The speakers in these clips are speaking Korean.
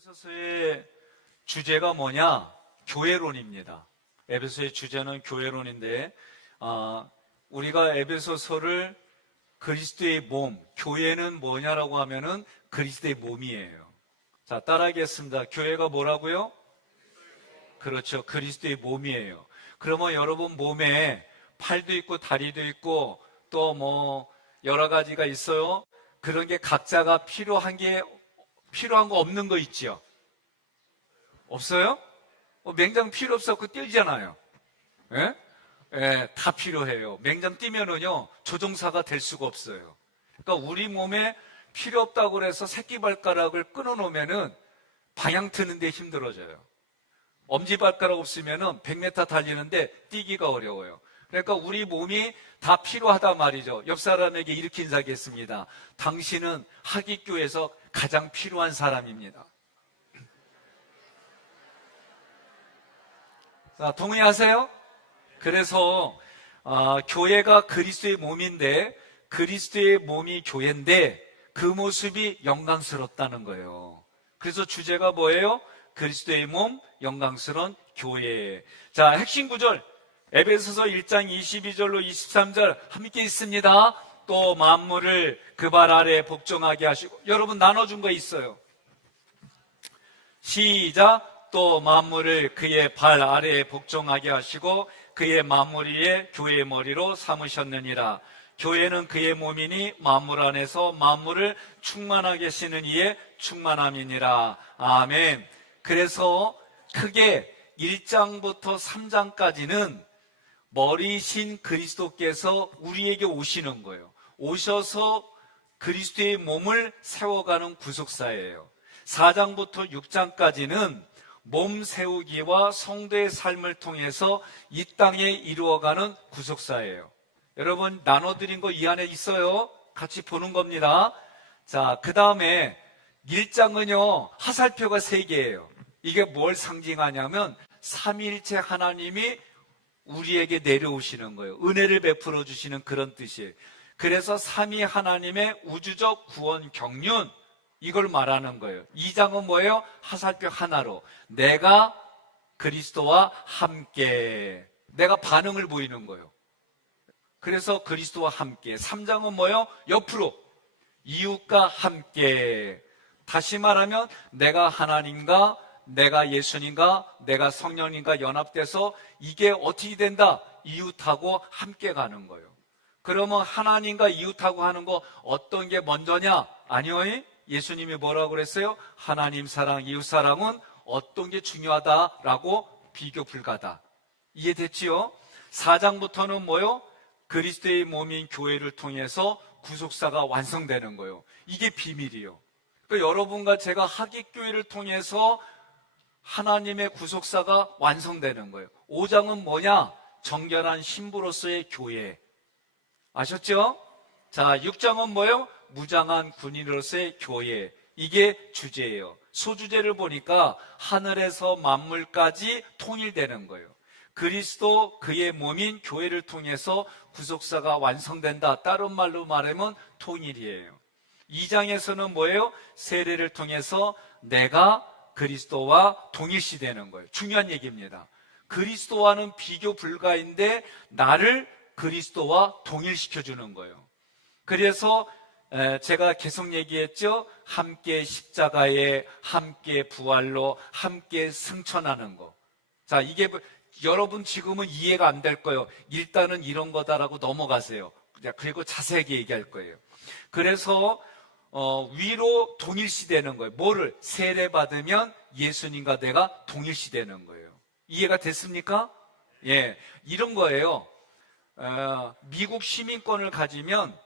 에베소서의 주제가 뭐냐? 교회론입니다. 에베소의 주제는 교회론인데, 우리가 에베소서를 그리스도의 몸, 교회는 뭐냐라고 하면은 그리스도의 몸이에요. 자, 따라하겠습니다. 교회가 뭐라고요? 그렇죠. 그리스도의 몸이에요. 그러면 여러분 몸에 팔도 있고 다리도 있고 또 뭐 여러 가지가 있어요. 그런 게 각자가 필요한 거 없는 거 있죠? 없어요? 맹장 필요 없어서 뛰잖아요. 예? 예, 다 필요해요. 맹장 뛰면은요, 조종사가 될 수가 없어요. 그러니까 우리 몸에 필요 없다고 해서 새끼발가락을 끊어놓으면은 방향 트는데 힘들어져요. 엄지발가락 없으면은 100m 달리는데 뛰기가 어려워요. 그러니까 우리 몸이 다 필요하단 말이죠. 옆 사람에게 이렇게 인사하겠습니다. 당신은 하기교에서 가장 필요한 사람입니다. 자, 동의하세요? 그래서 교회가 그리스도의 몸인데 그리스도의 몸이 교회인데 그 모습이 영광스럽다는 거예요. 그래서 주제가 뭐예요? 그리스도의 몸, 영광스러운 교회. 자, 핵심 구절 에베소서 1장 22절로 23절 함께 있습니다. 또 만물을 그 발 아래에 복종하게 하시고, 여러분 나눠준 거 있어요. 시작. 또 만물을 그의 발 아래에 복종하게 하시고 그의 만물 위에 교회의 머리로 삼으셨느니라. 교회는 그의 몸이니 만물 안에서 만물을 충만하게 하시는 이의 충만함이니라. 아멘. 그래서 크게 1장부터 3장까지는 머리신 그리스도께서 우리에게 오시는 거예요. 오셔서 그리스도의 몸을 세워가는 구속사예요. 4장부터 6장까지는 몸 세우기와 성도의 삶을 통해서 이 땅에 이루어가는 구속사예요. 여러분 나눠드린 거 이 안에 있어요. 같이 보는 겁니다. 자, 그 다음에 1장은요 화살표가 3개예요. 이게 뭘 상징하냐면 삼위일체 하나님이 우리에게 내려오시는 거예요. 은혜를 베풀어 주시는 그런 뜻이에요. 그래서 삼위 하나님의 우주적 구원 경륜, 이걸 말하는 거예요. 2장은 뭐예요? 화살표 하나로 내가 그리스도와 함께, 내가 반응을 보이는 거예요. 그래서 그리스도와 함께. 3장은 뭐예요? 옆으로 이웃과 함께. 다시 말하면 내가 하나님과 내가 예수님과 내가 성령님과 연합돼서 이게 어떻게 된다? 이웃하고 함께 가는 거예요. 그러면 하나님과 이웃하고 하는 거 어떤 게 먼저냐? 아니요. 예수님이 뭐라고 그랬어요? 하나님 사랑, 이웃 사랑은 어떤 게 중요하다라고 비교 불가다. 이해됐지요? 4장부터는 뭐요? 그리스도의 몸인 교회를 통해서 구속사가 완성되는 거예요. 이게 비밀이에요. 그러니까 여러분과 제가 하객교회를 통해서 하나님의 구속사가 완성되는 거예요. 5장은 뭐냐? 정결한 신부로서의 교회. 아셨죠? 자, 6장은 뭐예요? 무장한 군인으로서의 교회. 이게 주제예요. 소주제를 보니까 하늘에서 만물까지 통일되는 거예요. 그리스도 그의 몸인 교회를 통해서 구속사가 완성된다. 다른 말로 말하면 통일이에요. 2장에서는 뭐예요? 세례를 통해서 내가 그리스도와 동일시되는 거예요. 중요한 얘기입니다. 그리스도와는 비교 불가인데 나를 그리스도와 동일시켜주는 거예요. 그래서 제가 계속 얘기했죠. 함께 십자가에, 함께 부활로, 함께 승천하는 거. 자, 이게 여러분 지금은 이해가 안 될 거예요. 일단은 이런 거다라고 넘어가세요. 그리고 자세하게 얘기할 거예요. 그래서 위로 동일시되는 거예요. 뭐를? 세례받으면 예수님과 내가 동일시되는 거예요. 이해가 됐습니까? 예, 이런 거예요. 미국 시민권을 가지면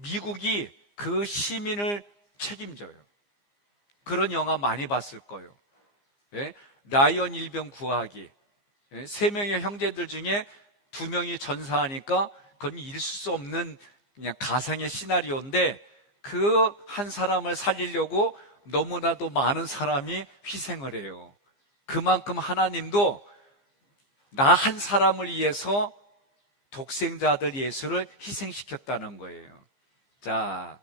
미국이 그 시민을 책임져요. 그런 영화 많이 봤을 거예요. 예? 라이언 일병 구하기. 예? 3명의 형제들 중에 2명이 전사하니까 그건 있을 수 없는 그냥 가상의 시나리오인데 그 한 사람을 살리려고 너무나도 많은 사람이 희생을 해요. 그만큼 하나님도 나 한 사람을 위해서 독생자들 예수를 희생시켰다는 거예요. 자,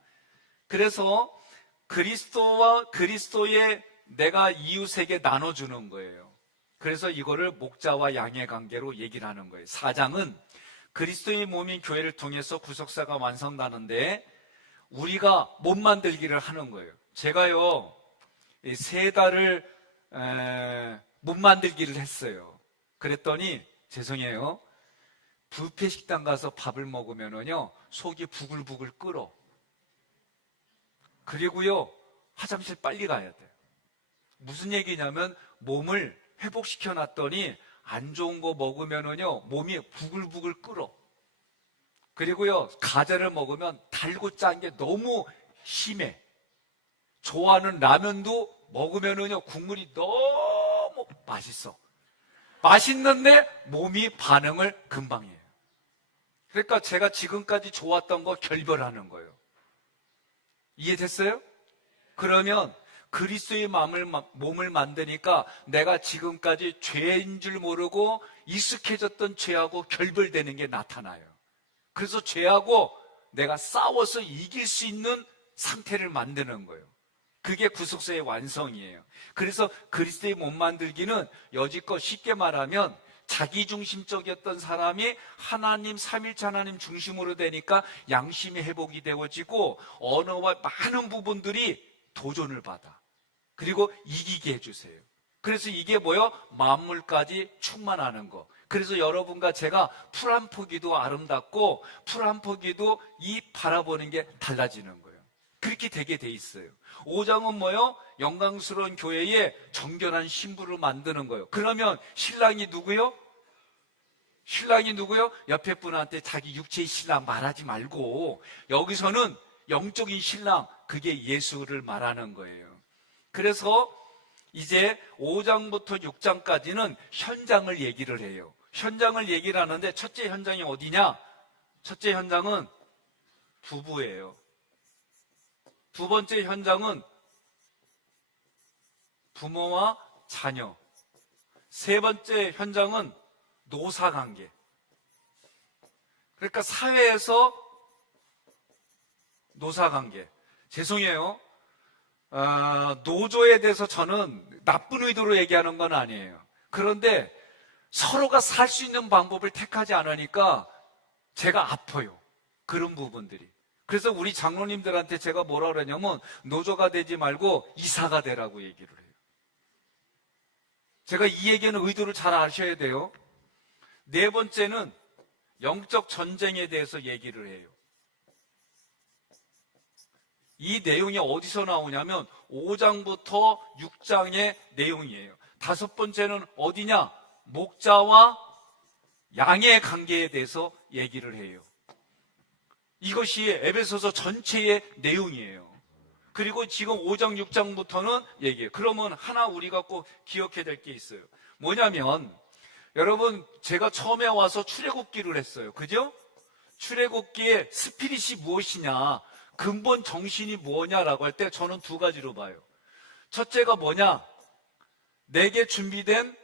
그래서 그리스도와 그리스도의 내가 이웃에게 나눠주는 거예요. 그래서 이거를 목자와 양의 관계로 얘기를 하는 거예요. 4장은 그리스도의 몸인 교회를 통해서 구속사가 완성되는데 우리가 몸 만들기를 하는 거예요. 제가요 3달을 몸 만들기를 했어요. 그랬더니 죄송해요, 뷔페 식당 가서 밥을 먹으면은요 속이 부글부글 끓어. 그리고요 화장실 빨리 가야 돼요. 무슨 얘기냐면 몸을 회복시켜 놨더니 안 좋은 거 먹으면은요 몸이 부글부글 끓어. 그리고요 과자를 먹으면 달고 짠 게 너무 심해. 좋아하는 라면도 먹으면은요 국물이 너무 맛있어. 맛있는데 몸이 반응을 금방 해요. 그러니까 제가 지금까지 좋았던 거 결별하는 거예요. 이해됐어요? 그러면 그리스도의 몸을 만드니까 내가 지금까지 죄인 줄 모르고 익숙해졌던 죄하고 결별되는 게 나타나요. 그래서 죄하고 내가 싸워서 이길 수 있는 상태를 만드는 거예요. 그게 구속사의 완성이에요. 그래서 그리스도의 몸 만들기는 여지껏 쉽게 말하면 자기중심적이었던 사람이 하나님, 삼일체 하나님 중심으로 되니까 양심의 회복이 되어지고 언어와 많은 부분들이 도전을 받아. 그리고 이기게 해주세요. 그래서 이게 뭐요? 만물까지 충만하는 거. 그래서 여러분과 제가 풀 한 포기도 아름답고 풀 한 포기도 이 바라보는 게 달라지는 거예요. 그렇게 되게 돼 있어요. 5장은 뭐요? 영광스러운 교회에 정결한 신부를 만드는 거예요. 그러면 신랑이 누구요? 신랑이 누구요? 옆에 분한테 자기 육체의 신랑 말하지 말고 여기서는 영적인 신랑, 그게 예수를 말하는 거예요. 그래서 이제 5장부터 6장까지는 현장을 얘기를 해요. 현장을 얘기를 하는데 첫째 현장이 어디냐? 첫째 현장은 부부예요. 두 번째 현장은 부모와 자녀. 세 번째 현장은 노사관계. 그러니까 사회에서 노사관계. 죄송해요. 노조에 대해서 저는 나쁜 의도로 얘기하는 건 아니에요. 그런데 서로가 살 수 있는 방법을 택하지 않으니까 제가 아파요. 그런 부분들이. 그래서 우리 장로님들한테 제가 뭐라 그러냐면 노조가 되지 말고 이사가 되라고 얘기를 해요. 제가 이 얘기는 의도를 잘 아셔야 돼요. 네 번째는 영적 전쟁에 대해서 얘기를 해요. 이 내용이 어디서 나오냐면 5장부터 6장의 내용이에요. 다섯 번째는 어디냐? 목자와 양의 관계에 대해서 얘기를 해요. 이것이 에베소서 전체의 내용이에요. 그리고 지금 5장, 6장부터는 얘기해요. 그러면 하나 우리가 꼭 기억해야 될 게 있어요. 뭐냐면 여러분, 제가 처음에 와서 출애굽기를 했어요. 그죠? 출애굽기의 스피릿이 무엇이냐, 근본 정신이 뭐냐라고 할 때 저는 두 가지로 봐요. 첫째가 뭐냐? 내게 준비된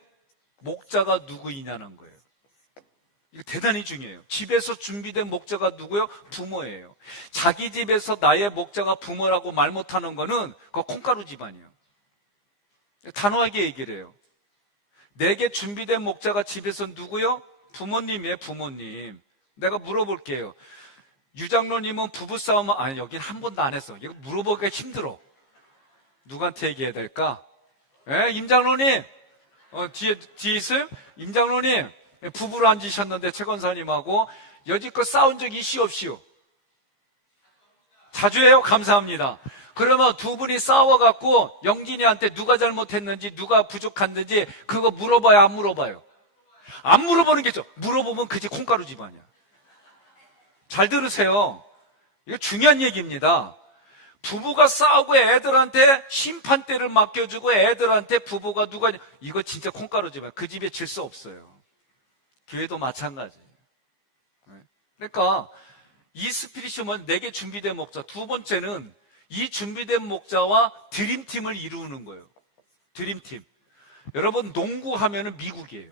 목자가 누구이냐는 거예요. 이거 대단히 중요해요. 집에서 준비된 목자가 누구예요? 부모예요. 자기 집에서 나의 목자가 부모라고 말 못하는 거는 그거 콩가루 집안이에요. 단호하게 얘기를 해요. 내게 준비된 목자가 집에서 누구요? 부모님이에요. 부모님. 내가 물어볼게요. 유장로님은 부부싸움은, 아니 여긴 한 번도 안 했어. 이거 물어보기가 힘들어. 누구한테 얘기해야 될까? 임장로님, 뒤에 있어요? 임장로님, 부부로 앉으셨는데 최 권사님하고 여지껏 싸운 적이 있시오 없시오? 자주 해요? 감사합니다. 그러면 두 분이 싸워갖고 영진이한테 누가 잘못했는지 누가 부족한지 그거 물어봐요, 안 물어봐요? 안 물어보는 게 좋아. 물어보면 그게 콩가루 집안이야. 잘 들으세요. 이거 중요한 얘기입니다. 부부가 싸우고 애들한테 심판대를 맡겨주고 애들한테 부부가 누가, 이거 진짜 콩가루 집안이야. 그 집에 질서 없어요. 교회도 마찬가지예요. 그러니까 이 스피릿이 뭐 내게 준비된 목자. 두 번째는 이 준비된 목자와 드림팀을 이루는 거예요. 드림팀. 여러분, 농구하면은 미국이에요.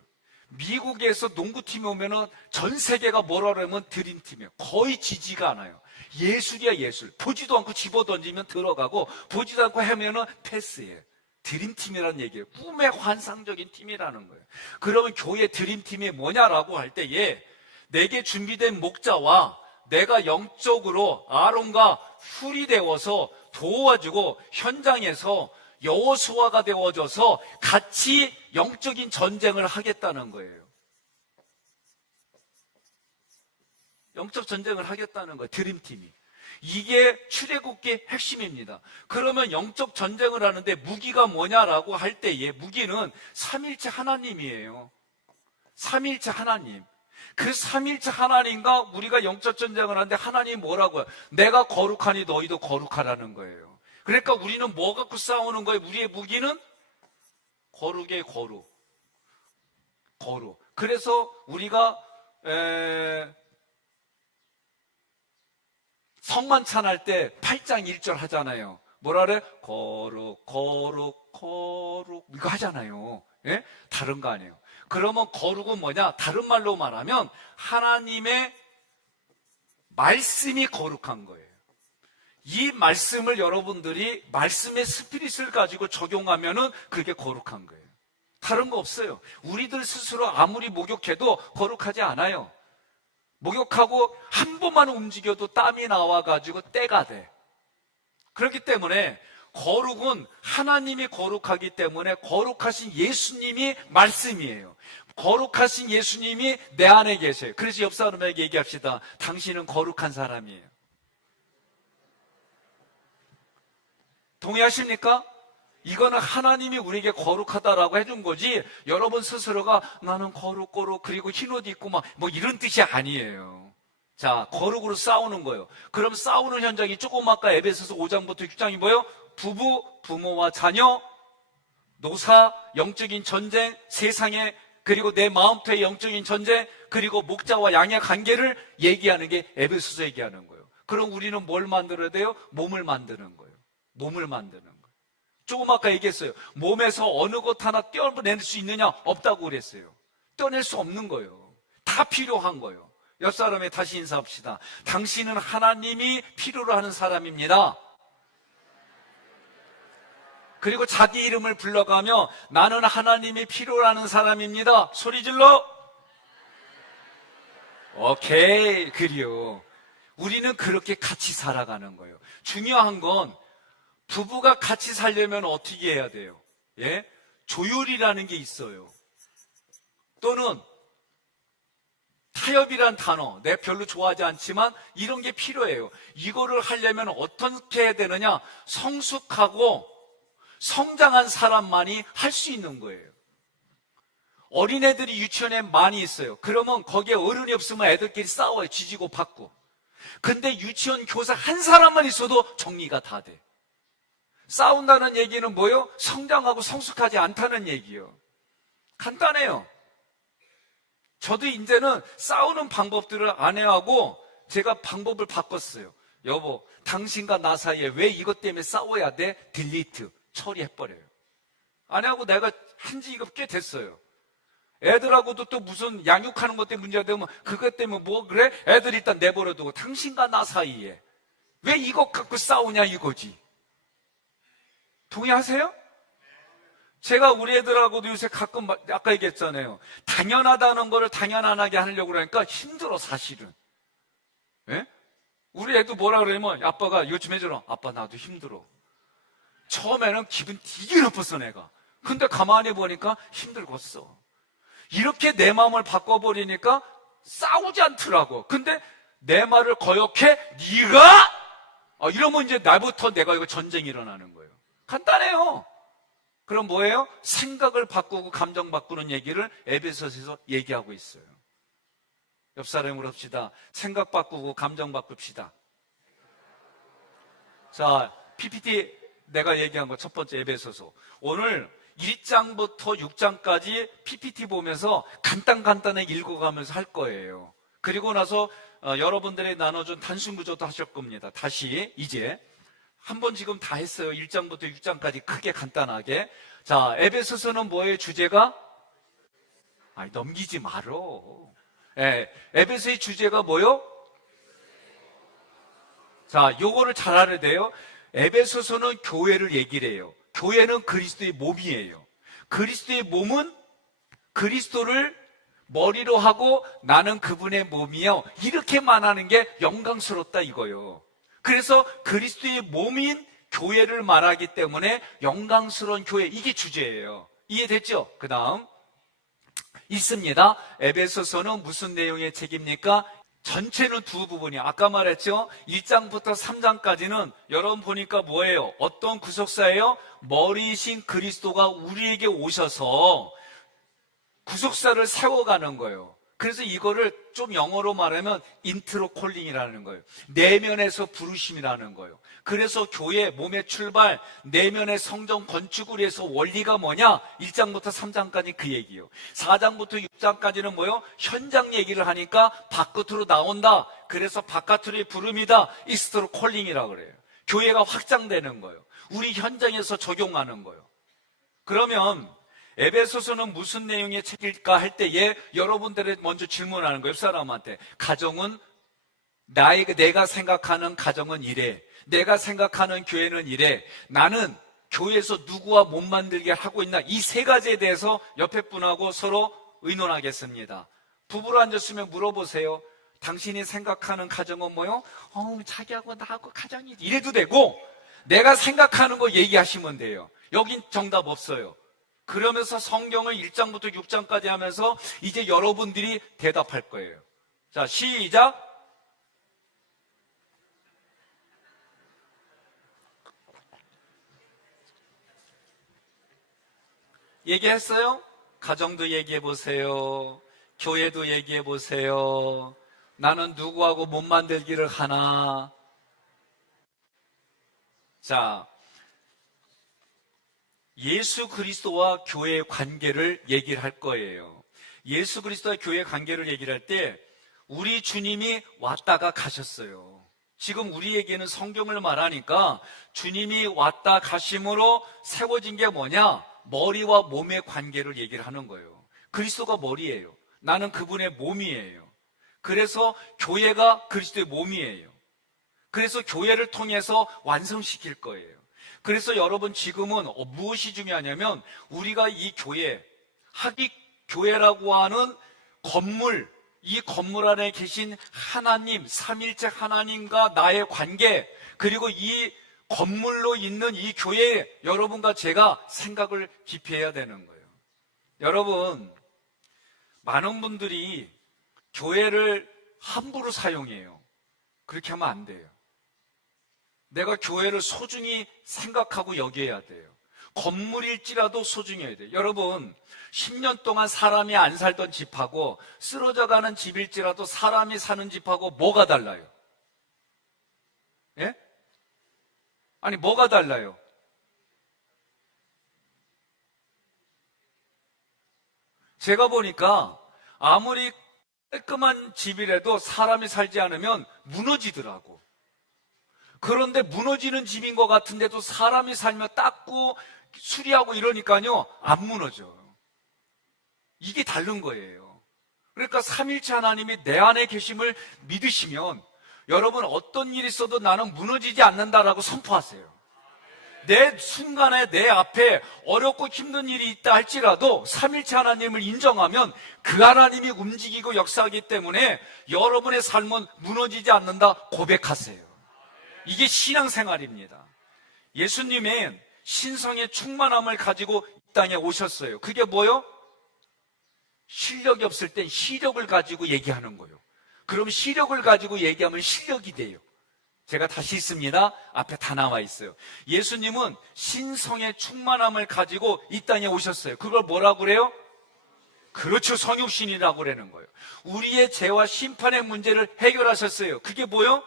미국에서 농구팀이 오면은 전 세계가 뭐라 그러면 드림팀이에요. 거의 지지가 않아요. 예술이야, 예술. 보지도 않고 집어 던지면 들어가고 보지도 않고 하면은 패스예요. 드림팀이라는 얘기예요. 꿈의 환상적인 팀이라는 거예요. 그러면 교회 드림팀이 뭐냐라고 할 때에 내게 준비된 목자와 내가 영적으로 아론과 훌이 되어서 도와주고 현장에서 여호수아가 되어져서 같이 영적인 전쟁을 하겠다는 거예요. 영적 전쟁을 하겠다는 거예요. 드림팀이. 이게 출애굽기의 핵심입니다. 그러면 영적 전쟁을 하는데 무기가 뭐냐라고 할 때에 무기는 삼일체 하나님이에요. 삼일체 하나님. 그 삼일체 하나님과 우리가 영적 전쟁을 하는데 하나님이 뭐라고요? 내가 거룩하니 너희도 거룩하라는 거예요. 그러니까 우리는 뭐 갖고 싸우는 거예요? 우리의 무기는 거룩의 거룩. 거룩. 그래서 우리가 성만찬할 때 8장 1절 하잖아요. 뭐라 그래? 거룩, 거룩, 거룩 이거 하잖아요. 예? 다른 거 아니에요. 그러면 거룩은 뭐냐? 다른 말로 말하면 하나님의 말씀이 거룩한 거예요. 이 말씀을 여러분들이 말씀의 스피릿을 가지고 적용하면은 그게 거룩한 거예요. 다른 거 없어요. 우리들 스스로 아무리 목욕해도 거룩하지 않아요. 목욕하고 한 번만 움직여도 땀이 나와가지고 때가 돼. 그렇기 때문에 거룩은 하나님이 거룩하기 때문에 거룩하신 예수님이 말씀이에요. 거룩하신 예수님이 내 안에 계세요. 그래서 옆 사람에게 얘기합시다. 당신은 거룩한 사람이에요. 동의하십니까? 이거는 하나님이 우리에게 거룩하다라고 해준 거지 여러분 스스로가 나는 거룩 그리고 흰옷 입고 뭐 이런 뜻이 아니에요. 자, 거룩으로 싸우는 거예요. 그럼 싸우는 현장이 조금 아까 에베소서 5장부터 6장이 뭐예요? 부부, 부모와 자녀, 노사, 영적인 전쟁, 세상에 그리고 내 마음터의 영적인 전쟁, 그리고 목자와 양의 관계를 얘기하는 게 에베소서 얘기하는 거예요. 그럼 우리는 뭘 만들어야 돼요? 몸을 만드는 거예요. 몸을 만드는 거예요. 조금 아까 얘기했어요. 몸에서 어느 것 하나 떼어낼 수 있느냐? 없다고 그랬어요. 떼어낼 수 없는 거예요. 다 필요한 거예요. 옆 사람에 다시 인사합시다. 당신은 하나님이 필요로 하는 사람입니다. 그리고 자기 이름을 불러가며 나는 하나님이 필요로 하는 사람입니다. 소리 질러. 오케이, 그래요. 우리는 그렇게 같이 살아가는 거예요. 중요한 건 부부가 같이 살려면 어떻게 해야 돼요? 예? 조율이라는 게 있어요. 또는 타협이란 단어, 내가 별로 좋아하지 않지만 이런 게 필요해요. 이거를 하려면 어떻게 해야 되느냐? 성숙하고 성장한 사람만이 할 수 있는 거예요. 어린애들이 유치원에 많이 있어요. 그러면 거기에 어른이 없으면 애들끼리 싸워요. 지지고 받고. 근데 유치원 교사 한 사람만 있어도 정리가 다 돼. 싸운다는 얘기는 뭐예요? 성장하고 성숙하지 않다는 얘기예요. 간단해요. 저도 이제는 싸우는 방법들을 아내하고 제가 방법을 바꿨어요. 여보, 당신과 나 사이에 왜 이것 때문에 싸워야 돼? 딜리트, 처리해버려요. 아내하고 내가 한지 이거 꽤 됐어요. 애들하고도 또 무슨 양육하는 것 때문에 문제가 되면 그것 때문에 뭐 그래? 애들 일단 내버려두고 당신과 나 사이에 왜 이것 갖고 싸우냐 이거지. 동의하세요? 제가 우리 애들하고도 요새 가끔 아까 얘기했잖아요. 당연하다는 거를 당연하게 하려고 그러니까 힘들어 사실은. 예? 우리 애도 뭐라 그러냐면 아빠가 이거 좀 해줘라. 아빠 나도 힘들어. 처음에는 기분 되게 나빴어 내가. 근데 가만히 보니까 힘들겠어. 이렇게 내 마음을 바꿔버리니까 싸우지 않더라고. 근데 내 말을 거역해? 네가? 이러면 이제 나부터 내가 이거 전쟁이 일어나는 거예요. 간단해요. 그럼 뭐예요? 생각을 바꾸고 감정 바꾸는 얘기를 에베소서에서 얘기하고 있어요. 옆 사람으로 합시다. 생각 바꾸고 감정 바꿉시다. 자, PPT 내가 얘기한 거 첫 번째 에베소서. 오늘 1장부터 6장까지 PPT 보면서 간단하게 읽어가면서 할 거예요. 그리고 나서 여러분들이 나눠준 단순 구조도 하실 겁니다. 다시 이제 한번 지금 다 했어요. 1장부터 6장까지 크게 간단하게. 자, 에베소서는 뭐예요? 주제가? 넘기지 말어. 예, 에베소의 주제가 뭐요? 자, 요거를 잘 알아야 돼요. 에베소서는 교회를 얘기를 해요. 교회는 그리스도의 몸이에요. 그리스도의 몸은 그리스도를 머리로 하고 나는 그분의 몸이요. 이렇게 말하는 게 영광스럽다 이거요. 그래서 그리스도의 몸인 교회를 말하기 때문에 영광스러운 교회, 이게 주제예요. 이해됐죠? 그 다음 있습니다. 에베소서는 무슨 내용의 책입니까? 전체는 두 부분이에요. 아까 말했죠? 1장부터 3장까지는 여러분 보니까 뭐예요? 어떤 구속사예요? 머리이신 그리스도가 우리에게 오셔서 구속사를 세워가는 거예요. 그래서 이거를 좀 영어로 말하면 인트로 콜링이라는 거예요. 내면에서 부르심이라는 거예요. 그래서 교회 몸의 출발, 내면의 성전 건축을 위해서 원리가 뭐냐? 1장부터 3장까지 그 얘기예요. 4장부터 6장까지는 뭐예요? 현장 얘기를 하니까 바깥으로 나온다. 그래서 바깥으로의 부름이다. 이스트로 콜링이라고 그래요. 교회가 확장되는 거예요. 우리 현장에서 적용하는 거예요. 그러면 에베소서는 무슨 내용의 책일까 할 때에 여러분들이 먼저 질문하는 거예요. 옆 사람한테. 가정은 내가 생각하는 가정은 이래. 내가 생각하는 교회는 이래. 나는 교회에서 누구와 몸 만들게 하고 있나? 이 세 가지에 대해서 옆에 분하고 서로 의논하겠습니다. 부부로 앉았으면 물어보세요. 당신이 생각하는 가정은 뭐요? 자기하고 나하고 가정이 이래도 되고, 내가 생각하는 거 얘기하시면 돼요. 여긴 정답 없어요. 그러면서 성경을 1장부터 6장까지 하면서 이제 여러분들이 대답할 거예요. 자, 시작. 얘기했어요? 가정도 얘기해 보세요. 교회도 얘기해 보세요. 나는 누구하고 몸 만들기를 하나? 자, 예수 그리스도와 교회의 관계를 얘기를 할 거예요. 예수 그리스도와 교회의 관계를 얘기를 할 때 우리 주님이 왔다가 가셨어요. 지금 우리에게는 성경을 말하니까 주님이 왔다 가심으로 세워진 게 뭐냐? 머리와 몸의 관계를 얘기를 하는 거예요. 그리스도가 머리예요. 나는 그분의 몸이에요. 그래서 교회가 그리스도의 몸이에요. 그래서 교회를 통해서 완성시킬 거예요. 그래서 여러분 지금은 무엇이 중요하냐면 우리가 이 교회, 학위교회라고 하는 건물, 이 건물 안에 계신 하나님, 삼일째 하나님과 나의 관계, 그리고 이 건물로 있는 이 교회에 여러분과 제가 생각을 깊이 해야 되는 거예요. 여러분, 많은 분들이 교회를 함부로 사용해요. 그렇게 하면 안 돼요. 내가 교회를 소중히 생각하고 여겨야 돼요. 건물일지라도 소중해야 돼요. 여러분, 10년 동안 사람이 안 살던 집하고 쓰러져가는 집일지라도 사람이 사는 집하고 뭐가 달라요? 예? 아니, 뭐가 달라요? 제가 보니까 아무리 깔끔한 집이라도 사람이 살지 않으면 무너지더라고. 그런데 무너지는 집인 것 같은데도 사람이 살면 닦고 수리하고 이러니까요, 안 무너져요. 이게 다른 거예요. 그러니까 삼일체 하나님이 내 안에 계심을 믿으시면 여러분 어떤 일이 있어도 나는 무너지지 않는다라고 선포하세요. 내 순간에 내 앞에 어렵고 힘든 일이 있다 할지라도 삼일체 하나님을 인정하면 그 하나님이 움직이고 역사하기 때문에 여러분의 삶은 무너지지 않는다 고백하세요. 이게 신앙생활입니다. 예수님은 신성의 충만함을 가지고 이 땅에 오셨어요. 그게 뭐요? 실력이 없을 땐 시력을 가지고 얘기하는 거예요. 그럼 시력을 가지고 얘기하면 실력이 돼요. 제가 다시 있습니다. 앞에 다 나와 있어요. 예수님은 신성의 충만함을 가지고 이 땅에 오셨어요. 그걸 뭐라고 그래요? 그렇죠. 성육신이라고 그러는 거예요. 우리의 죄와 심판의 문제를 해결하셨어요. 그게 뭐요?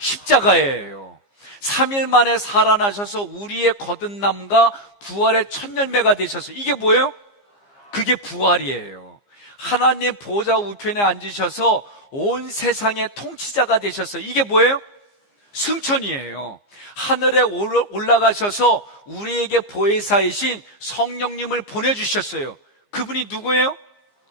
십자가예요. 3일 만에 살아나셔서 우리의 거듭남과 부활의 첫 열매가 되셨어요. 이게 뭐예요? 그게 부활이에요. 하나님 보좌 우편에 앉으셔서 온 세상의 통치자가 되셨어요. 이게 뭐예요? 승천이에요. 하늘에 올라가셔서 우리에게 보혜사이신 성령님을 보내주셨어요. 그분이 누구예요?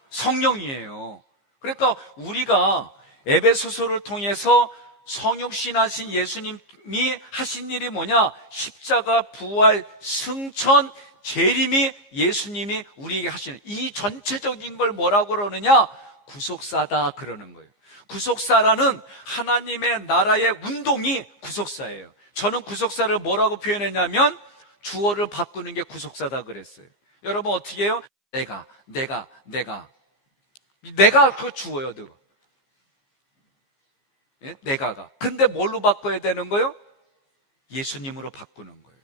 성령이에요. 그러니까 우리가 에베소서를 통해서 성육신하신 예수님이 하신 일이 뭐냐? 십자가, 부활, 승천, 재림이 예수님이 우리에게 하시는 이 전체적인 걸 뭐라고 그러느냐? 구속사다 그러는 거예요. 구속사라는 하나님의 나라의 운동이 구속사예요. 저는 구속사를 뭐라고 표현했냐면 주어를 바꾸는 게 구속사다 그랬어요. 여러분 어떻게 해요? 내가 그 주어요. 누구? 예? 내가가. 근데 뭘로 바꿔야 되는 거예요? 예수님으로 바꾸는 거예요.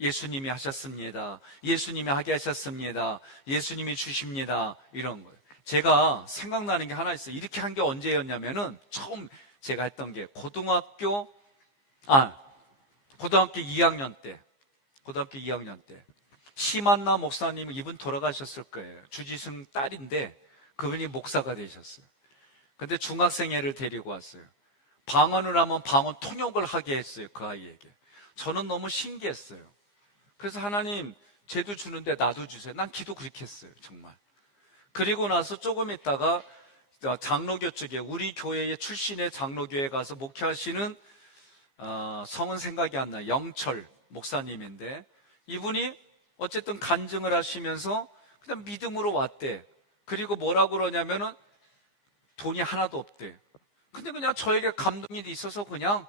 예수님이 하셨습니다. 예수님이 하게 하셨습니다. 예수님이 주십니다. 이런 거예요. 제가 생각나는 게 하나 있어요. 이렇게 한 게 언제였냐면은 처음 제가 했던 게 고등학교 2학년 때 심한나 목사님, 이분 돌아가셨을 거예요. 주지승 딸인데 그분이 목사가 되셨어요. 근데 중학생 애를 데리고 왔어요. 방언을 하면 방언 통역을 하게 했어요. 그 아이에게. 저는 너무 신기했어요. 그래서 하나님 쟤도 주는데 나도 주세요. 난 기도 그렇게 했어요. 정말. 그리고 나서 조금 있다가 장로교 쪽에 우리 교회의 출신의 장로교에 가서 목회하시는 성은 생각이 안 나요. 영철 목사님인데 이분이 어쨌든 간증을 하시면서 그냥 믿음으로 왔대. 그리고 뭐라고 그러냐면은 돈이 하나도 없대. 근데 그냥 저에게 감동이 있어서 그냥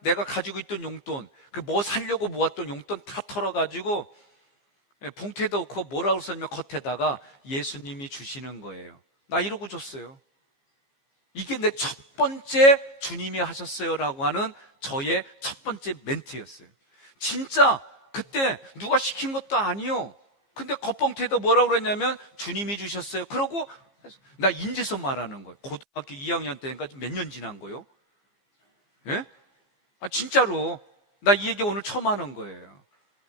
내가 가지고 있던 용돈, 그 뭐 살려고 모았던 용돈 다 털어가지고 봉투에도 넣고 뭐라고 썼냐면 겉에다가 예수님이 주시는 거예요. 나 이러고 줬어요. 이게 내 첫 번째 주님이 하셨어요라고 하는 저의 첫 번째 멘트였어요. 진짜 그때 누가 시킨 것도 아니요. 근데 겉봉투에도 뭐라고 그랬냐면 주님이 주셨어요. 그러고 나 인제서 말하는 거예요. 고등학교 2학년 때니까 몇 년 지난 거예요. 예? 진짜로 나 이 얘기 오늘 처음 하는 거예요.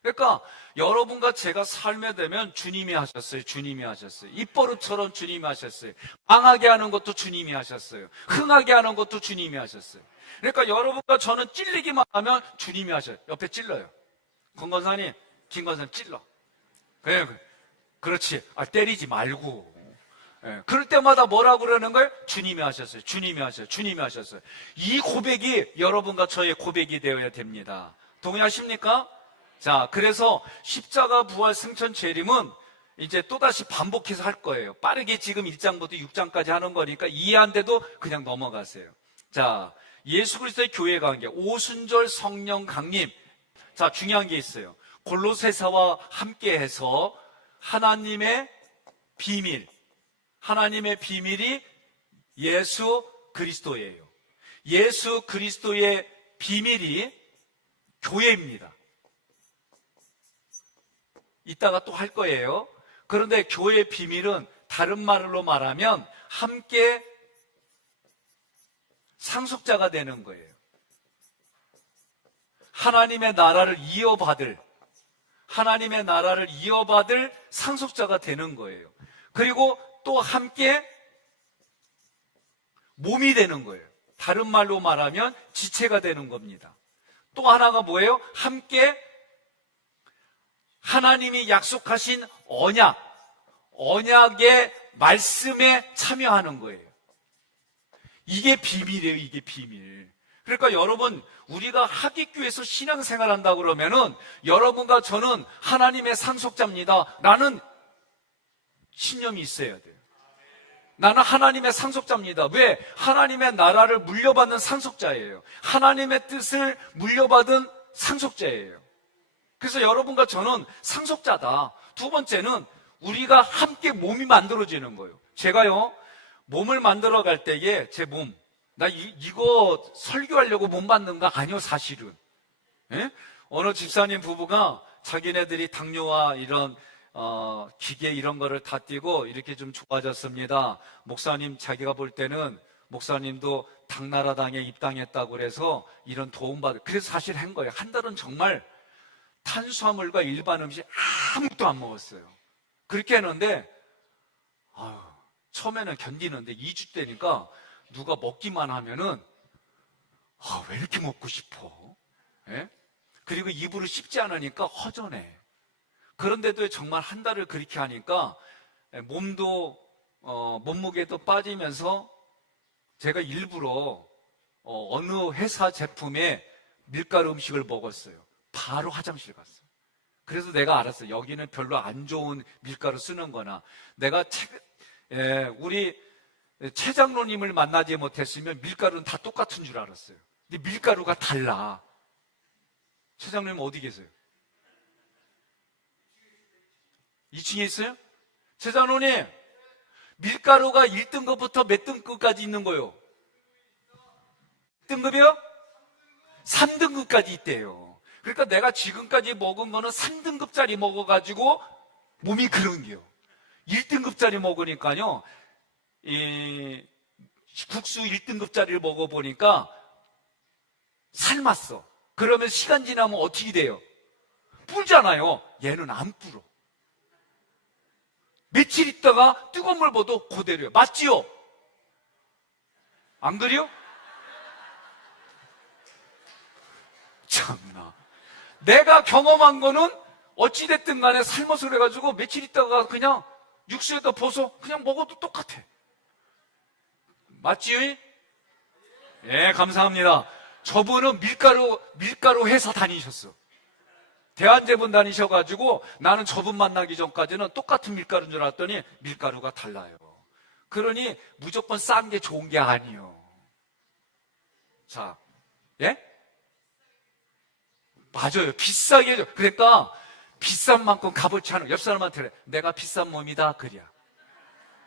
그러니까 여러분과 제가 살게 되면 주님이 하셨어요. 주님이 하셨어요. 입버릇처럼 주님이 하셨어요. 망하게 하는 것도 주님이 하셨어요. 흥하게 하는 것도 주님이 하셨어요. 그러니까 여러분과 저는 찔리기만 하면 주님이 하셔요. 옆에 찔러요. 권건사님, 김건사님 찔러. 그래, 그렇지. 때리지 말고. 그럴 때마다 뭐라고 그러는 거예요? 주님이 하셨어요. 주님이 하셨어요. 주님이 하셨어요. 이 고백이 여러분과 저의 고백이 되어야 됩니다. 동의하십니까? 자, 그래서 십자가, 부활, 승천, 재림은 이제 또다시 반복해서 할 거예요. 빠르게 지금 1장부터 6장까지 하는 거니까 이해 안 돼도 그냥 넘어가세요. 자, 예수 그리스도의 교회 관계, 오순절 성령 강림. 자, 중요한 게 있어요. 골로새서와 함께해서 하나님의 비밀, 하나님의 비밀이 예수 그리스도예요. 예수 그리스도의 비밀이 교회입니다. 이따가 또 할 거예요. 그런데 교회의 비밀은 다른 말로 말하면 함께 상속자가 되는 거예요. 하나님의 나라를 이어받을 상속자가 되는 거예요. 그리고 또 함께 몸이 되는 거예요. 다른 말로 말하면 지체가 되는 겁니다. 또 하나가 뭐예요? 함께 하나님이 약속하신 언약의 말씀에 참여하는 거예요. 이게 비밀이에요. 이게 비밀. 그러니까 여러분, 우리가 하객교에서 신앙생활 한다고 그러면은 여러분과 저는 하나님의 상속자입니다 라는 신념이 있어야 돼요. 나는 하나님의 상속자입니다. 왜? 하나님의 나라를 물려받는 상속자예요. 하나님의 뜻을 물려받은 상속자예요. 그래서 여러분과 저는 상속자다. 두 번째는 우리가 함께 몸이 만들어지는 거예요. 제가요, 몸을 만들어 갈 때에 제 몸, 나 이거 설교하려고 몸 만든 거 아니요, 사실은. 예? 어느 집사님 부부가 자기네들이 당뇨와 이런 기계 이런 거를 다 띄고 이렇게 좀 좋아졌습니다. 목사님 자기가 볼 때는 목사님도 당나라당에 입당했다고 그래서 이런 도움받을, 그래서 사실 한 거예요. 한 달은 정말 탄수화물과 일반 음식 아무것도 안 먹었어요. 그렇게 했는데 처음에는 견디는데 2주 되니까 누가 먹기만 하면은 왜 이렇게 먹고 싶어? 예? 그리고 입으로 씹지 않으니까 허전해. 그런데도 정말 한 달을 그렇게 하니까 몸무게도 빠지면서 제가 일부러 어느 회사 제품의 밀가루 음식을 먹었어요. 바로 화장실 갔어요. 그래서 내가 알았어요. 여기는 별로 안 좋은 밀가루 쓰는 거나. 내가 우리 최 장로님을 만나지 못했으면 밀가루는 다 똑같은 줄 알았어요. 근데 밀가루가 달라. 최 장로님 어디 계세요? 2층에 있어요? 최 장로님, 밀가루가 1등급부터 몇 등급까지 있는 거요? 등급이요? 3등급까지 있대요. 그러니까 내가 지금까지 먹은 거는 3등급짜리 먹어가지고 몸이 그런 게요. 1등급짜리 먹으니까요, 국수 1등급짜리를 먹어보니까 삶았어. 그러면 시간 지나면 어떻게 돼요? 불잖아요. 얘는 안 불어. 며칠 있다가 뜨거운 물 부어도 그대로요. 맞지요? 안 그래요? 참나. 내가 경험한 거는 어찌됐든 간에 삶아서 그래가지고 며칠 있다가 그냥 육수에다 부어서 그냥 먹어도 똑같아. 맞지요? 예, 감사합니다. 저분은 밀가루 회사 다니셨어. 대한제분 다니셔가지고 나는 저분 만나기 전까지는 똑같은 밀가루인 줄 알았더니 밀가루가 달라요. 그러니 무조건 싼 게 좋은 게 아니에요. 자, 예? 맞아요. 비싸게 해줘. 그러니까 비싼 만큼 값어치 않은. 옆 사람한테 그래. 내가 비싼 몸이다. 그래야.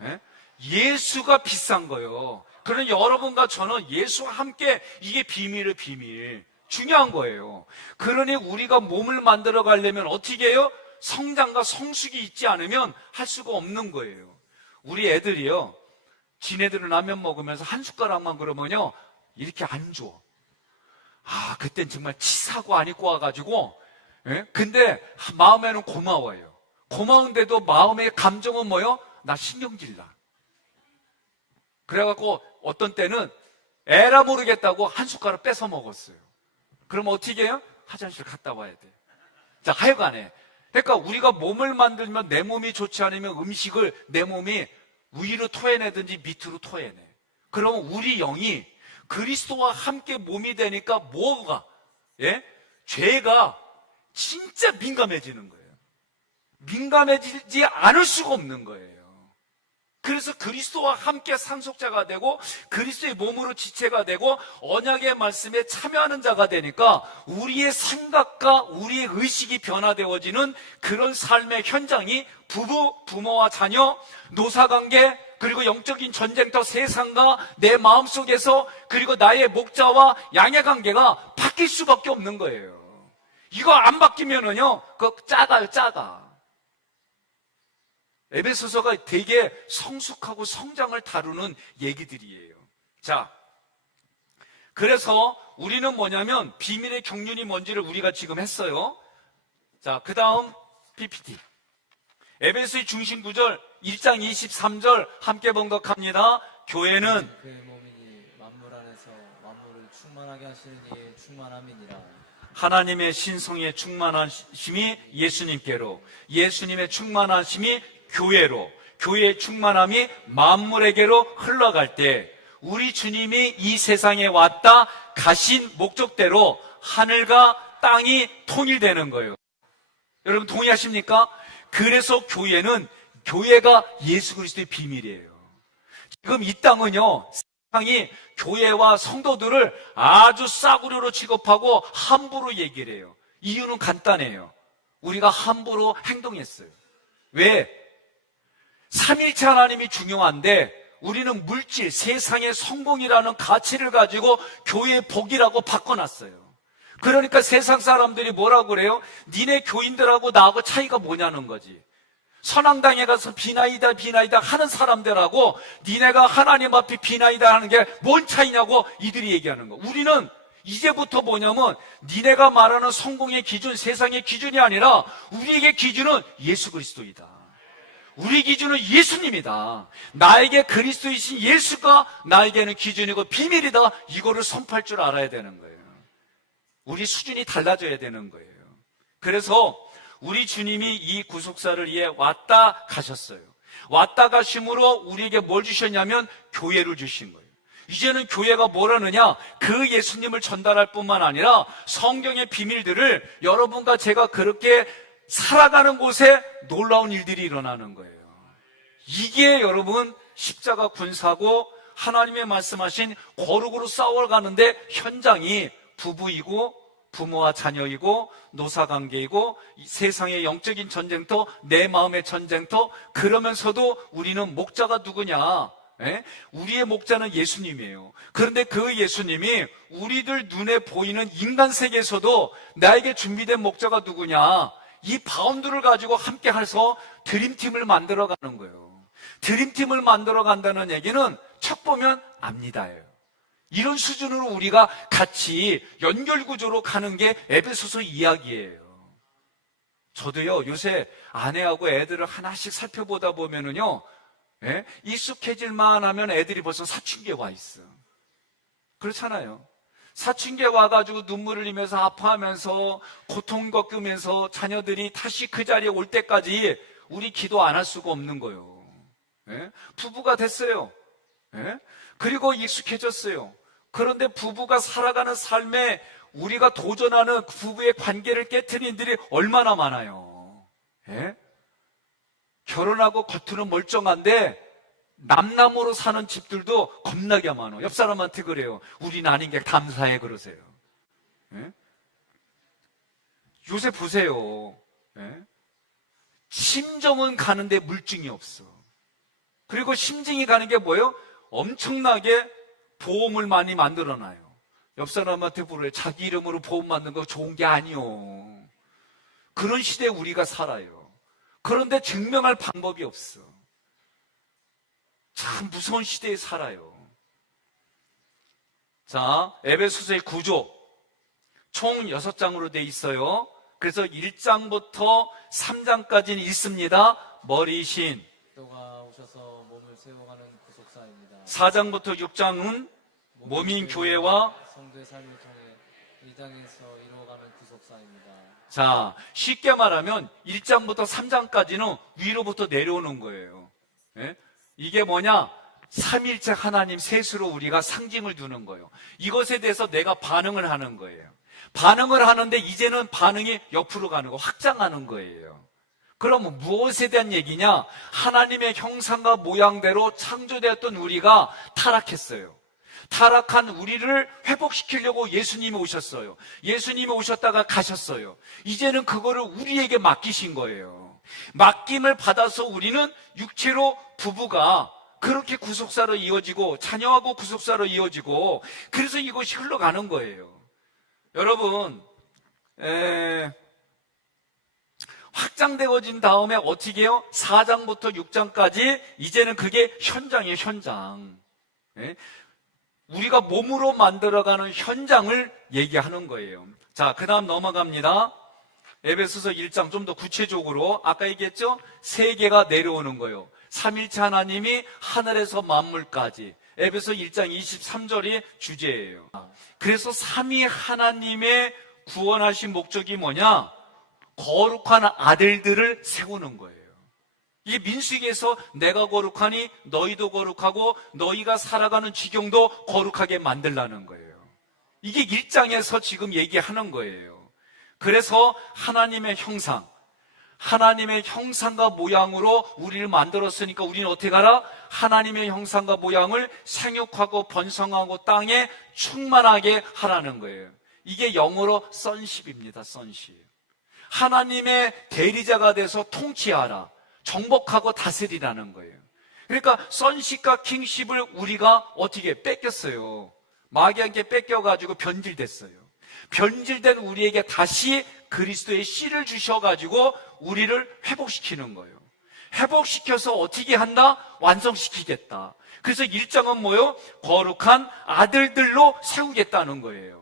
예? 예수가 비싼 거예요. 그러니 여러분과 저는 예수와 함께 이게 비밀의 비밀. 중요한 거예요. 그러니 우리가 몸을 만들어 가려면 어떻게 해요? 성장과 성숙이 있지 않으면 할 수가 없는 거예요. 우리 애들이요, 지네들은 라면 먹으면서 한 숟가락만 그러면요 이렇게 안 줘. 그땐 정말 치사고 안 입고 와가지고, 예? 근데 마음에는 고마워요. 고마운데도 마음의 감정은 뭐요? 나 신경질 나. 그래갖고 어떤 때는 에라 모르겠다고 한 숟가락 뺏어 먹었어요. 그럼 어떻게 해요? 화장실 갔다 와야 돼. 자, 하여간에. 그러니까 우리가 몸을 만들면 내 몸이 좋지 않으면 음식을 내 몸이 위로 토해내든지 밑으로 토해내. 그러면 우리 영이 그리스도와 함께 몸이 되니까 뭐가? 예? 죄가 진짜 민감해지는 거예요. 민감해지지 않을 수가 없는 거예요. 그래서 그리스도와 함께 상속자가 되고 그리스도의 몸으로 지체가 되고 언약의 말씀에 참여하는 자가 되니까 우리의 생각과 우리의 의식이 변화되어지는 그런 삶의 현장이 부부, 부모와 자녀, 노사관계, 그리고 영적인 전쟁터 세상과 내 마음속에서 그리고 나의 목자와 양의 관계가 바뀔 수밖에 없는 거예요. 이거 안 바뀌면은요, 그거 작아. 에베소서가 되게 성숙하고 성장을 다루는 얘기들이에요. 자, 그래서 우리는 뭐냐면 비밀의 경륜이 뭔지를 우리가 지금 했어요. 자, 그 다음 PPT. 에베소의 중심 구절 1장 23절 함께 봉독합니다. 교회는 그의 몸이니 만물 안에서 만물을 충만하게 하시는 이의 충만함이니라. 하나님의 신성의 충만하심이 예수님께로, 예수님의 충만하심이 교회로, 교회의 충만함이 만물에게로 흘러갈 때 우리 주님이 이 세상에 왔다 가신 목적대로 하늘과 땅이 통일되는 거예요. 여러분 동의하십니까? 그래서 교회가 예수 그리스도의 비밀이에요. 지금 이 땅은요, 세상이 교회와 성도들을 아주 싸구려로 취급하고 함부로 얘기를 해요. 이유는 간단해요. 우리가 함부로 행동했어요. 왜? 삼일체 하나님이 중요한데 우리는 물질, 세상의 성공이라는 가치를 가지고 교회의 복이라고 바꿔놨어요. 그러니까 세상 사람들이 뭐라고 그래요? 니네 교인들하고 나하고 차이가 뭐냐는 거지. 선앙당에 가서 비나이다 하는 사람들하고 니네가 하나님 앞에 비나이다 하는 게 뭔 차이냐고 이들이 얘기하는 거. 우리는 이제부터 뭐냐면 니네가 말하는 성공의 기준, 세상의 기준이 아니라 우리에게 기준은 예수 그리스도이다. 우리 기준은 예수님이다. 나에게 그리스도이신 예수가 나에게는 기준이고 비밀이다. 이거를 선포할 줄 알아야 되는 거예요. 우리 수준이 달라져야 되는 거예요. 그래서 우리 주님이 이 구속사를 위해 왔다 가셨어요. 왔다 가심으로 우리에게 뭘 주셨냐면 교회를 주신 거예요. 이제는 교회가 뭘 하느냐? 그 예수님을 전달할 뿐만 아니라 성경의 비밀들을 여러분과 제가 그렇게 살아가는 곳에 놀라운 일들이 일어나는 거예요. 이게 여러분 십자가 군사고 하나님의 말씀하신 거룩으로 싸워가는데 현장이 부부이고 부모와 자녀이고 노사관계이고 세상의 영적인 전쟁터, 내 마음의 전쟁터. 그러면서도 우리는 목자가 누구냐? 우리의 목자는 예수님이에요. 그런데 그 예수님이 우리들 눈에 보이는 인간 세계에서도 나에게 준비된 목자가 누구냐? 이 바운드를 가지고 함께 해서 드림팀을 만들어 가는 거예요. 드림팀을 만들어 간다는 얘기는 척 보면 압니다예요. 이런 수준으로 우리가 같이 연결구조로 가는 게 에베소서 이야기예요. 저도요, 요새 아내하고 애들을 하나씩 살펴보다 보면은요, 익숙해질만 하면 애들이 벌써 사춘기에 와 있어. 그렇잖아요. 사춘기에 와가지고 눈물을 흘리면서 아파하면서 고통 겪으면서 자녀들이 다시 그 자리에 올 때까지 우리 기도 안 할 수가 없는 거예요. 부부가 됐어요. 그리고 익숙해졌어요. 그런데 부부가 살아가는 삶에 우리가 도전하는 부부의 관계를 깨트린 일들이 얼마나 많아요. 결혼하고 겉으로는 멀쩡한데 남남으로 사는 집들도 겁나게 많아. 옆 사람한테 그래요. 우린 아닌 게 감사해 그러세요. 요새 보세요. 심정은 가는데 물증이 없어. 그리고 심증이 가는 게 뭐예요? 엄청나게 보험을 많이 만들어놔요. 옆 사람한테 물어요. 자기 이름으로 보험 만든 거 좋은 게 아니요. 그런 시대에 우리가 살아요. 그런데 증명할 방법이 없어. 참 무서운 시대에 살아요. 자, 에베소서의 구조 총 6장으로 돼 있어요. 그래서 1장부터 3장까지는 있습니다. 머리신. 그리스도가 오셔서 몸을 세워가는 구속사입니다. 4장부터 6장은 몸인 교회와 성도의 삶을 통해 이 땅에서 이루어가는 구속사입니다. 자, 쉽게 말하면 1장부터 3장까지는 위로부터 내려오는 거예요. 이게 뭐냐? 삼일체 하나님 셋으로 우리가 상징을 두는 거예요. 이것에 대해서 내가 반응을 하는 거예요. 반응을 하는데 이제는 반응이 옆으로 가는 거, 확장하는 거예요. 그러면 무엇에 대한 얘기냐? 하나님의 형상과 모양대로 창조되었던 우리가 타락했어요. 타락한 우리를 회복시키려고 예수님이 오셨어요. 예수님이 오셨다가 가셨어요. 이제는 그거를 우리에게 맡기신 거예요. 맡김을 받아서 우리는 육체로 부부가 그렇게 구속사로 이어지고 자녀하고 구속사로 이어지고 그래서 이것이 흘러가는 거예요. 여러분, 확장되어진 다음에 어떻게 해요? 4장부터 6장까지 이제는 그게 현장이에요. 현장. 우리가 몸으로 만들어가는 현장을 얘기하는 거예요. 자, 그 다음 넘어갑니다. 에베소서 1장 좀 더 구체적으로 아까 얘기했죠? 세계가 내려오는 거예요. 삼일체 하나님이 하늘에서 만물까지. 에베소 1장 23절이 주제예요. 그래서 삼위 하나님의 구원하신 목적이 뭐냐? 거룩한 아들들을 세우는 거예요. 이게 민수기에서 내가 거룩하니 너희도 거룩하고 너희가 살아가는 지경도 거룩하게 만들라는 거예요. 이게 1장에서 지금 얘기하는 거예요. 그래서 하나님의 형상, 하나님의 형상과 모양으로 우리를 만들었으니까 우리는 어떻게 하라? 하나님의 형상과 모양을 생육하고 번성하고 땅에 충만하게 하라는 거예요. 이게 영어로 sonship입니다. sonship. 하나님의 대리자가 돼서 통치하라. 정복하고 다스리라는 거예요. 그러니까 sonship과 kingship을 우리가 어떻게 뺏겼어요. 마귀한테 뺏겨가지고 변질됐어요. 변질된 우리에게 다시 그리스도의 씨를 주셔가지고 우리를 회복시키는 거예요. 회복시켜서 어떻게 한다? 완성시키겠다. 그래서 1장은 뭐예요? 거룩한 아들들로 세우겠다는 거예요.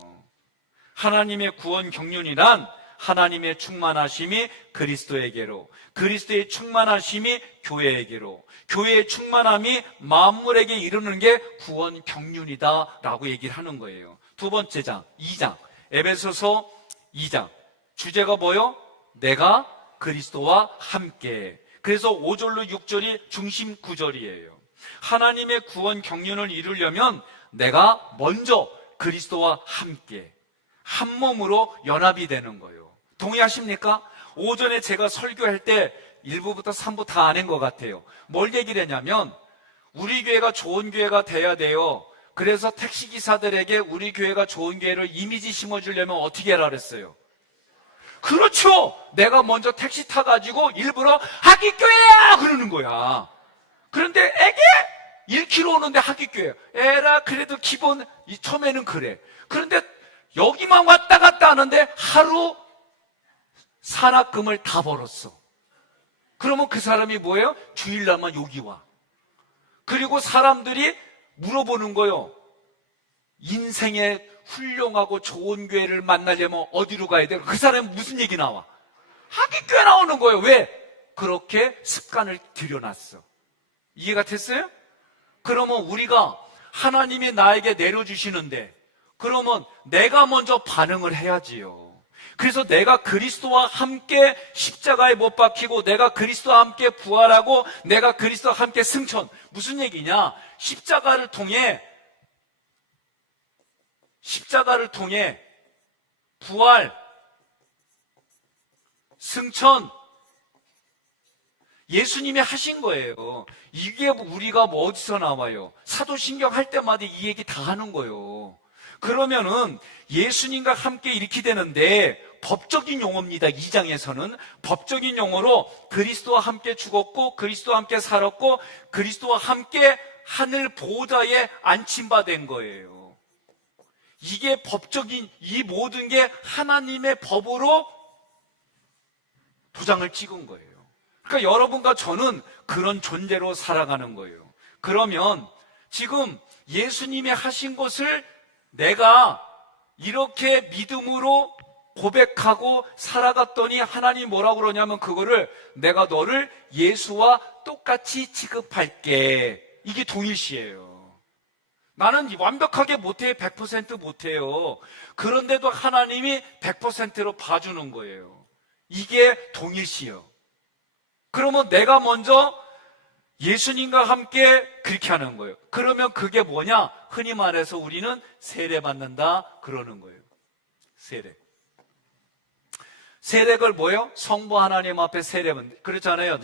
하나님의 구원 경륜이란 하나님의 충만하심이 그리스도에게로, 그리스도의 충만하심이 교회에게로, 교회의 충만함이 만물에게 이르는 게 구원 경륜이다 라고 얘기를 하는 거예요. 두 번째 장, 2장, 에베소서 2장. 주제가 뭐요? 내가 그리스도와 함께. 그래서 5절로 6절이 중심 구절이에요. 하나님의 구원 경륜을 이루려면 내가 먼저 그리스도와 함께 한 몸으로 연합이 되는 거예요. 동의하십니까? 오전에 제가 설교할 때 1부부터 3부 다 안 한 것 같아요. 뭘 얘기를 했냐면 우리 교회가 좋은 교회가 돼야 돼요. 그래서 택시기사들에게 우리 교회가 좋은 교회를 이미지 심어주려면 어떻게 하라 그랬어요? 그렇죠! 내가 먼저 택시 타가지고 일부러 하기교회야! 그러는 거야. 그런데 애게 1km 오는데 하기교회야. 에라, 그래도 기본, 처음에는 그래. 그런데 여기만 왔다 갔다 하는데 하루 산악금을 다 벌었어. 그러면 그 사람이 뭐예요? 주일날만 여기 와. 그리고 사람들이 물어보는 거예요. 인생에 훌륭하고 좋은 교회를 만나려면 어디로 가야 돼요? 그 사람은 무슨 얘기 나와? 하기교회 나오는 거예요. 왜? 그렇게 습관을 들여놨어. 이해가 됐어요? 그러면 우리가 하나님이 나에게 내려주시는데 그러면 내가 먼저 반응을 해야지요. 그래서 내가 그리스도와 함께 십자가에 못 박히고 내가 그리스도와 함께 부활하고 내가 그리스도와 함께 승천. 무슨 얘기냐? 십자가를 통해 부활, 승천, 예수님이 하신 거예요. 이게 우리가 뭐 어디서 나와요? 사도신경 할 때마다 이 얘기 다 하는 거예요. 그러면은 예수님과 함께 이렇게 되는데 법적인 용어입니다. 2장에서는 법적인 용어로 그리스도와 함께 죽었고 그리스도와 함께 살았고 그리스도와 함께 하늘 보좌에 안침받은 거예요. 이게 법적인 이 모든 게 하나님의 법으로 도장을 찍은 거예요. 그러니까 여러분과 저는 그런 존재로 살아가는 거예요. 그러면 지금 예수님이 하신 것을 내가 이렇게 믿음으로 고백하고 살아갔더니 하나님 뭐라고 그러냐면 그거를 내가 너를 예수와 똑같이 취급할게. 이게 동일시예요. 나는 완벽하게 못해요. 100% 못해요. 그런데도 하나님이 100%로 봐주는 거예요. 이게 동일시요. 그러면 내가 먼저 예수님과 함께 그렇게 하는 거예요. 그러면 그게 뭐냐? 흔히 말해서 우리는 세례받는다 그러는 거예요. 세례가 뭐예요? 성부 하나님 앞에 세례받는. 그렇잖아요.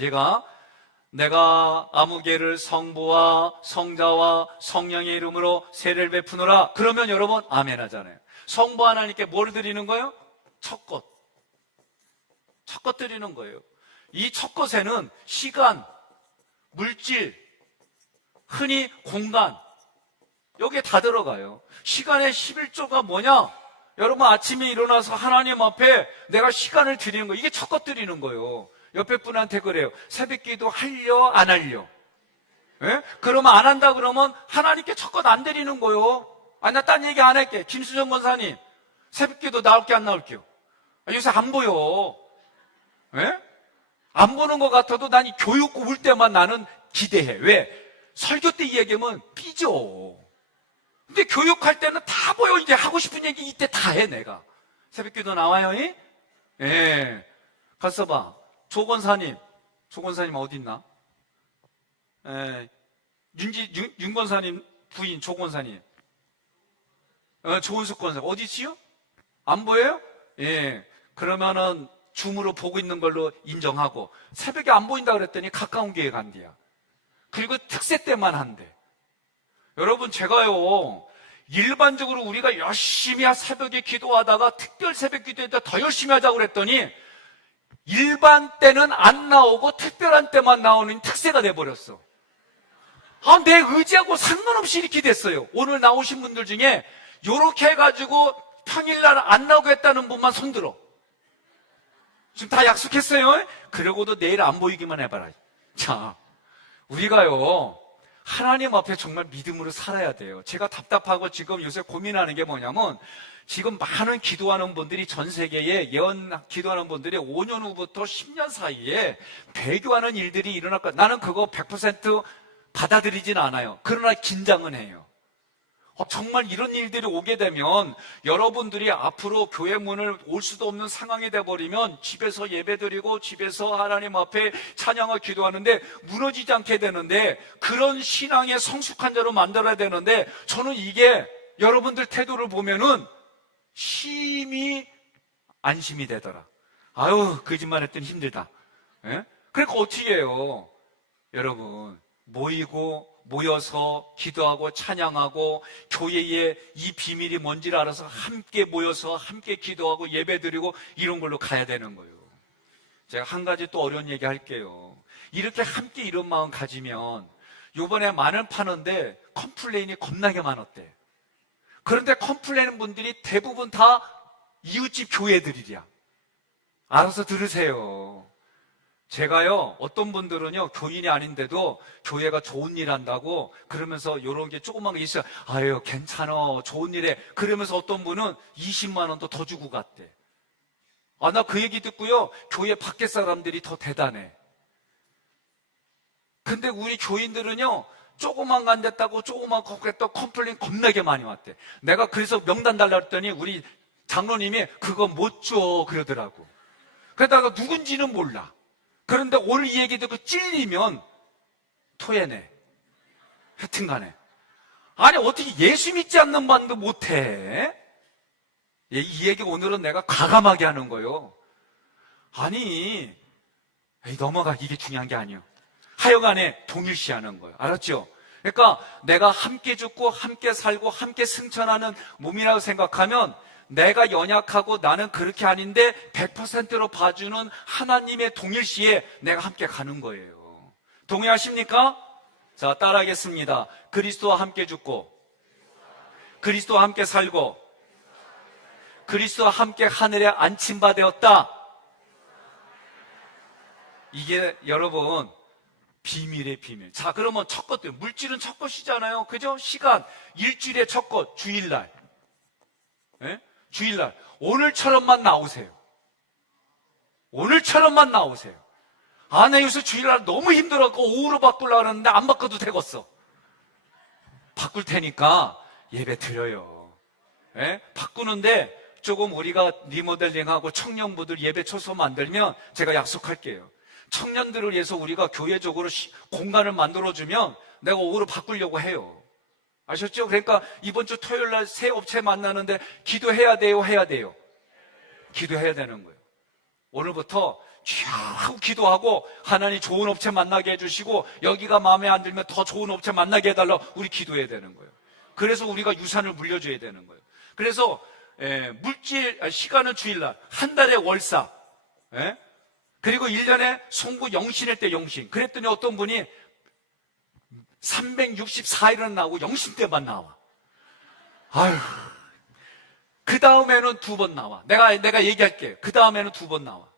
내가 아무개를 성부와 성자와 성령의 이름으로 세례를 베푸노라. 그러면 여러분 아멘 하잖아요. 성부 하나님께 뭘 드리는 거예요? 첫 것 드리는 거예요. 이 첫 것에는 시간, 물질, 흔히 공간, 여기에 다 들어가요. 시간의 11조가 뭐냐? 여러분 아침에 일어나서 하나님 앞에 내가 시간을 드리는 거, 이게 첫 것 드리는 거예요. 옆에 분한테 그래요. 새벽기도 할려 안 할려? 예? 그러면 안 한다 그러면 하나님께 첫 것 안 드리는 거예요. 나 딴 얘기 안 할게. 김수정 권사님 새벽기도 나올게 안 나올게요? 요새 안 보여. 예? 안 보는 것 같아도 난 이 교육 올 때만 나는 기대해. 왜? 설교 때 이 얘기하면 삐져. 근데 교육할 때는 다 보여. 이제 하고 싶은 얘기 이때 다 해, 내가. 새벽기도 나와요, 이? 예. 가서 봐. 조권사님 어디 있나? 예. 윤 권사님 부인 조권사님. 조은숙 권사 어디 있지요? 안 보여요? 예. 그러면은 줌으로 보고 있는 걸로 인정하고 새벽에 안 보인다 그랬더니 가까운 교회 간대야. 그리고 특세 때만 한대. 여러분 제가요 일반적으로 우리가 열심히 새벽에 기도하다가 특별 새벽 기도에다 더 열심히 하자고 그랬더니 일반 때는 안 나오고 특별한 때만 나오는 특세가 돼버렸어. 내 의지하고 상관없이 이렇게 됐어요. 오늘 나오신 분들 중에 요렇게 해가지고 평일날 안 나오겠다는 분만 손들어. 지금 다 약속했어요. 그러고도 내일 안 보이기만 해봐라. 자, 우리가요 하나님 앞에 정말 믿음으로 살아야 돼요. 제가 답답하고 지금 요새 고민하는 게 뭐냐면 지금 많은 기도하는 분들이 전 세계에 예언 기도하는 분들이 5년 후부터 10년 사이에 배교하는 일들이 일어날 거야. 나는 그거 100% 받아들이진 않아요. 그러나 긴장은 해요. 정말 이런 일들이 오게 되면 여러분들이 앞으로 교회 문을 올 수도 없는 상황이 돼버리면 집에서 예배드리고 집에서 하나님 앞에 찬양하고 기도하는데 무너지지 않게 되는데, 그런 신앙의 성숙한 자로 만들어야 되는데, 저는 이게 여러분들 태도를 보면은 심히 안심이 되더라. 아유, 거짓말했더니 힘들다. 예? 그러니까 어떻게 해요? 여러분, 모여서 기도하고 찬양하고 교회에 이 비밀이 뭔지를 알아서 함께 모여서 함께 기도하고 예배드리고 이런 걸로 가야 되는 거예요. 제가 한 가지 또 어려운 얘기 할게요. 이렇게 함께 이런 마음 가지면 요번에 마늘 파는데 컴플레인이 겁나게 많았대. 그런데 컴플레인 분들이 대부분 다 이웃집 교회들이랴. 알아서 들으세요. 제가요, 어떤 분들은요, 교인이 아닌데도 교회가 좋은 일 한다고 그러면서 요런 게 조그만 게 있어요. 아유, 괜찮아, 좋은 일에. 그러면서 어떤 분은 20만 원도 더 주고 갔대. 나 그 얘기 듣고요, 교회 밖에 사람들이 더 대단해. 근데 우리 교인들은요, 조그만 간 됐다고 조그만 걷겠다고 컴플레인 겁나게 많이 왔대. 내가 그래서 명단 달라 했더니 우리 장로님이 그거 못 줘 그러더라고. 그러다가 누군지는 몰라. 그런데 오늘 이 얘기 듣고 찔리면 토해내. 하여튼 간에. 아니, 어떻게 예수 믿지 않는 반도 못해? 이 얘기 오늘은 내가 과감하게 하는 거예요. 아니, 넘어가. 이게 중요한 게 아니에요. 하여간에 동일시하는 거예요. 알았죠? 그러니까 내가 함께 죽고 함께 살고 함께 승천하는 몸이라고 생각하면 내가 연약하고 나는 그렇게 아닌데 100%로 봐주는 하나님의 동일시에 내가 함께 가는 거예요. 동의하십니까? 자, 따라하겠습니다. 그리스도와 함께 죽고 그리스도와 함께 살고 그리스도와 함께 하늘에 안침바 되었다. 이게 여러분 비밀의 비밀. 자, 그러면 첫 것도 물질은 첫 것이잖아요. 그죠? 시간 일주일의 첫 것 주일날. 예? 주일날 오늘처럼만 나오세요. 오늘처럼만 나오세요. 나 요새 주일날 너무 힘들어갖고 오후로 바꾸려고 하는데 안 바꿔도 되겠어. 바꿀 테니까 예배 드려요. 예? 바꾸는데 조금 우리가 리모델링하고 청년부들 예배 초소 만들면 제가 약속할게요. 청년들을 위해서 우리가 교회적으로 공간을 만들어주면 내가 오후로 바꾸려고 해요. 아셨죠? 그러니까 이번 주 토요일 날 새 업체 만나는데 기도해야 돼요? 해야 돼요? 기도해야 되는 거예요. 오늘부터 쭉 기도하고 하나님 좋은 업체 만나게 해주시고 여기가 마음에 안 들면 더 좋은 업체 만나게 해달라고 우리 기도해야 되는 거예요. 그래서 우리가 유산을 물려줘야 되는 거예요. 그래서 시간은 주일날, 한 달에 월사, 그리고 1년에 송구 영신일 때 영신. 그랬더니 어떤 분이 364일은 나오고 영신 때만 나와. 아휴. 그 다음에는 2번 나와. 내가 얘기할게. 그 다음에는 2번 나와.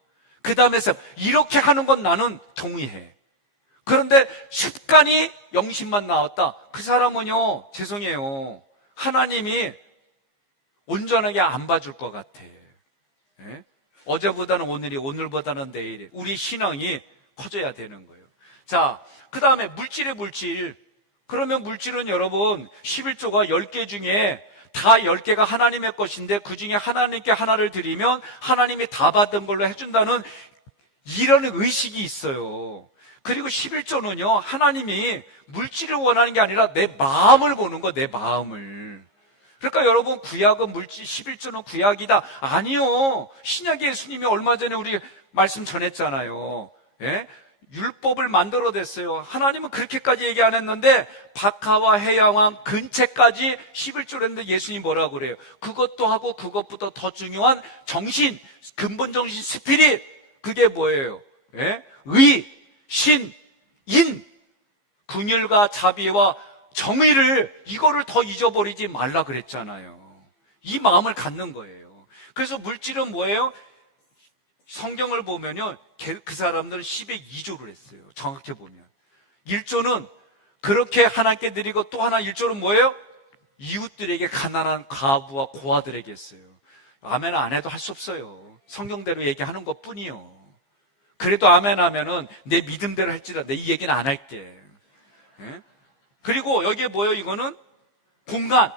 그 다음에서 이렇게 하는 건 나는 동의해. 그런데 습관이 영신만 나왔다. 그 사람은요, 죄송해요. 하나님이 온전하게 안 봐줄 것 같아. 예? 어제보다는 오늘이, 오늘보다는 내일이. 우리 신앙이 커져야 되는 거예요. 자, 그 다음에 물질의 물질. 그러면 물질은 여러분 11조가 10개 중에 다 10개가 하나님의 것인데 그 중에 하나님께 하나를 드리면 하나님이 다 받은 걸로 해준다는 이런 의식이 있어요. 그리고 11조는요, 하나님이 물질을 원하는 게 아니라 내 마음을 보는 거, 내 마음을. 그러니까 여러분, 구약은 물질, 11조는 구약이다. 아니요. 신약의 예수님이 얼마 전에 우리 말씀 전했잖아요. 예? 율법을 만들어냈어요. 하나님은 그렇게까지 얘기 안 했는데 박하와 해양왕 근체까지 11조를 했는데 예수님이 뭐라고 그래요? 그것도 하고 그것보다 더 중요한 정신, 근본 정신, 스피릿. 그게 뭐예요? 예? 의, 신, 인, 긍휼과 자비와 정의를, 이거를 더 잊어버리지 말라 그랬잖아요. 이 마음을 갖는 거예요. 그래서 물질은 뭐예요? 성경을 보면요, 그 사람들은 10의 2조를 했어요. 정확히 보면 1조는 그렇게 하나님께 드리고, 또 하나 1조는 뭐예요? 이웃들에게, 가난한 과부와 고아들에게 했어요. 아멘 안 해도 할 수 없어요. 성경대로 얘기하는 것 뿐이요. 그래도 아멘 하면은 내 믿음대로 할지라 내 이 얘기는 안 할게. 예? 그리고 여기에 뭐예요? 이거는 공간.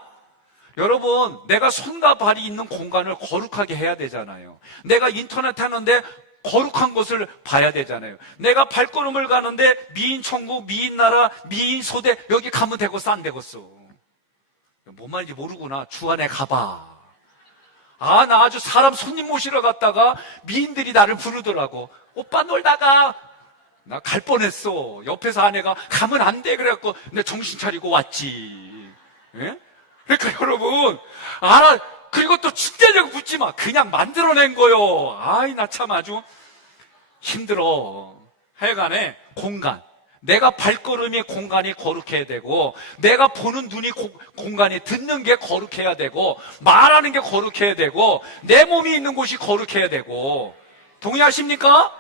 여러분, 내가 손과 발이 있는 공간을 거룩하게 해야 되잖아요. 내가 인터넷 하는데 거룩한 곳을 봐야 되잖아요. 내가 발걸음을 가는데 미인 천국, 미인 나라, 미인 소대 여기 가면 되겠어 안 되겠어? 뭔 말인지 모르구나. 주 안에 가봐. 아, 나 아주 사람 손님 모시러 갔다가 미인들이 나를 부르더라고. 오빠 놀다가 나 갈 뻔했어. 옆에서 아내가 가면 안 돼 그래갖고 내 정신 차리고 왔지. 예? 그러니까 여러분, 그리고 또 죽되려고 묻지 마. 그냥 만들어낸 거요. 아이, 나 참 아주 힘들어. 하여간에 공간. 내가 발걸음이 공간이 거룩해야 되고, 내가 보는 눈이 공간이 듣는 게 거룩해야 되고, 말하는 게 거룩해야 되고, 내 몸이 있는 곳이 거룩해야 되고. 동의하십니까?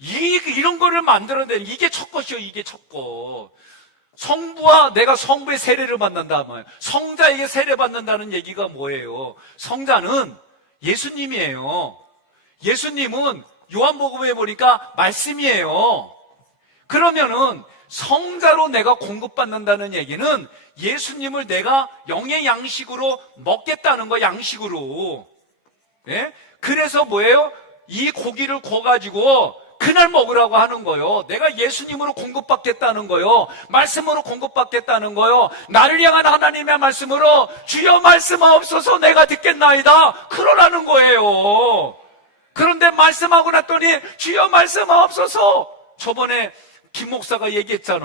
이런 거를 만들어내는 이게 첫 것이요. 이게 첫 것. 성부와 내가 성부의 세례를 받는다면 성자에게 세례받는다는 얘기가 뭐예요? 성자는 예수님이에요. 예수님은 요한복음에 보니까 말씀이에요. 그러면은 성자로 내가 공급받는다는 얘기는 예수님을 내가 영의 양식으로 먹겠다는 거, 양식으로. 예? 그래서 뭐예요? 이 고기를 구워가지고 그날 먹으라고 하는 거요. 내가 예수님으로 공급받겠다는 거요. 말씀으로 공급받겠다는 거요. 나를 향한 하나님의 말씀으로 주여 말씀하옵소서 내가 듣겠나이다. 그러라는 거예요. 그런데 말씀하고 났더니 주여 말씀하옵소서. 저번에 김 목사가 얘기했잖아.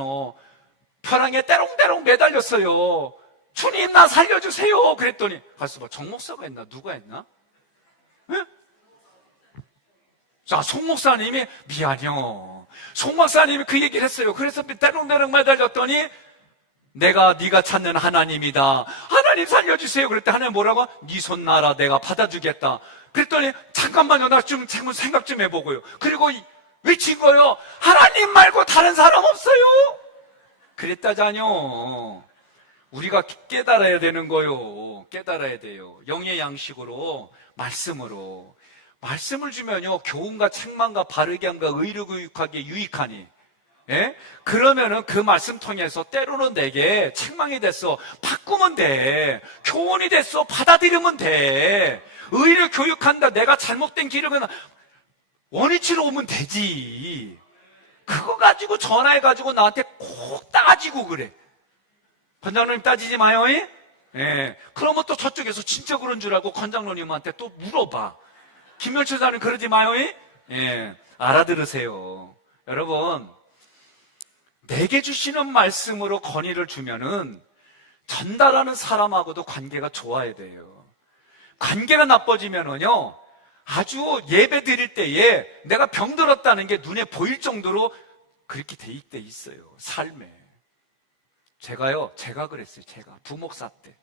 벼랑에 때롱때롱 매달렸어요. 주님 나 살려주세요. 그랬더니 가서 봐. 정 목사가 했나? 누가 했나? 네? 자, 송 목사님이 미안해요. 송 목사님이 그 얘기를 했어요. 그래서 때롱때롱 매달렸더니 네가 찾는 하나님이다. 하나님 살려주세요. 그랬더니 하나님 뭐라고? 네 손 놔라. 내가 받아주겠다. 그랬더니 잠깐만요. 나 좀 생각 좀 해보고요. 그리고 외친 거요. 하나님 말고 다른 사람 없어요. 그랬다자뇨. 우리가 깨달아야 되는 거요. 깨달아야 돼요. 영의 양식으로, 말씀으로. 말씀을 주면요, 교훈과 책망과 바르게 함과 의로 교육하기에 유익하니. 예? 그러면은 그 말씀 통해서 때로는 내게 책망이 됐어. 바꾸면 돼. 교훈이 됐어. 받아들이면 돼. 의로 교육한다. 내가 잘못된 길이면 원위치로 오면 되지. 그거 가지고 전화해가지고 나한테 꼭 따지고 그래. 권장로님 따지지 마요. 예. 그러면 또 저쪽에서 진짜 그런 줄 알고 권장로님한테 또 물어봐. 김명철 사님 그러지 마요. 예. 알아들으세요. 여러분, 내게 주시는 말씀으로 건의를 주면은 전달하는 사람하고도 관계가 좋아야 돼요. 관계가 나빠지면은요, 아주 예배 드릴 때에 내가 병들었다는 게 눈에 보일 정도로 그렇게 돼 있어요. 삶에. 제가 그랬어요. 제가 부목사 때.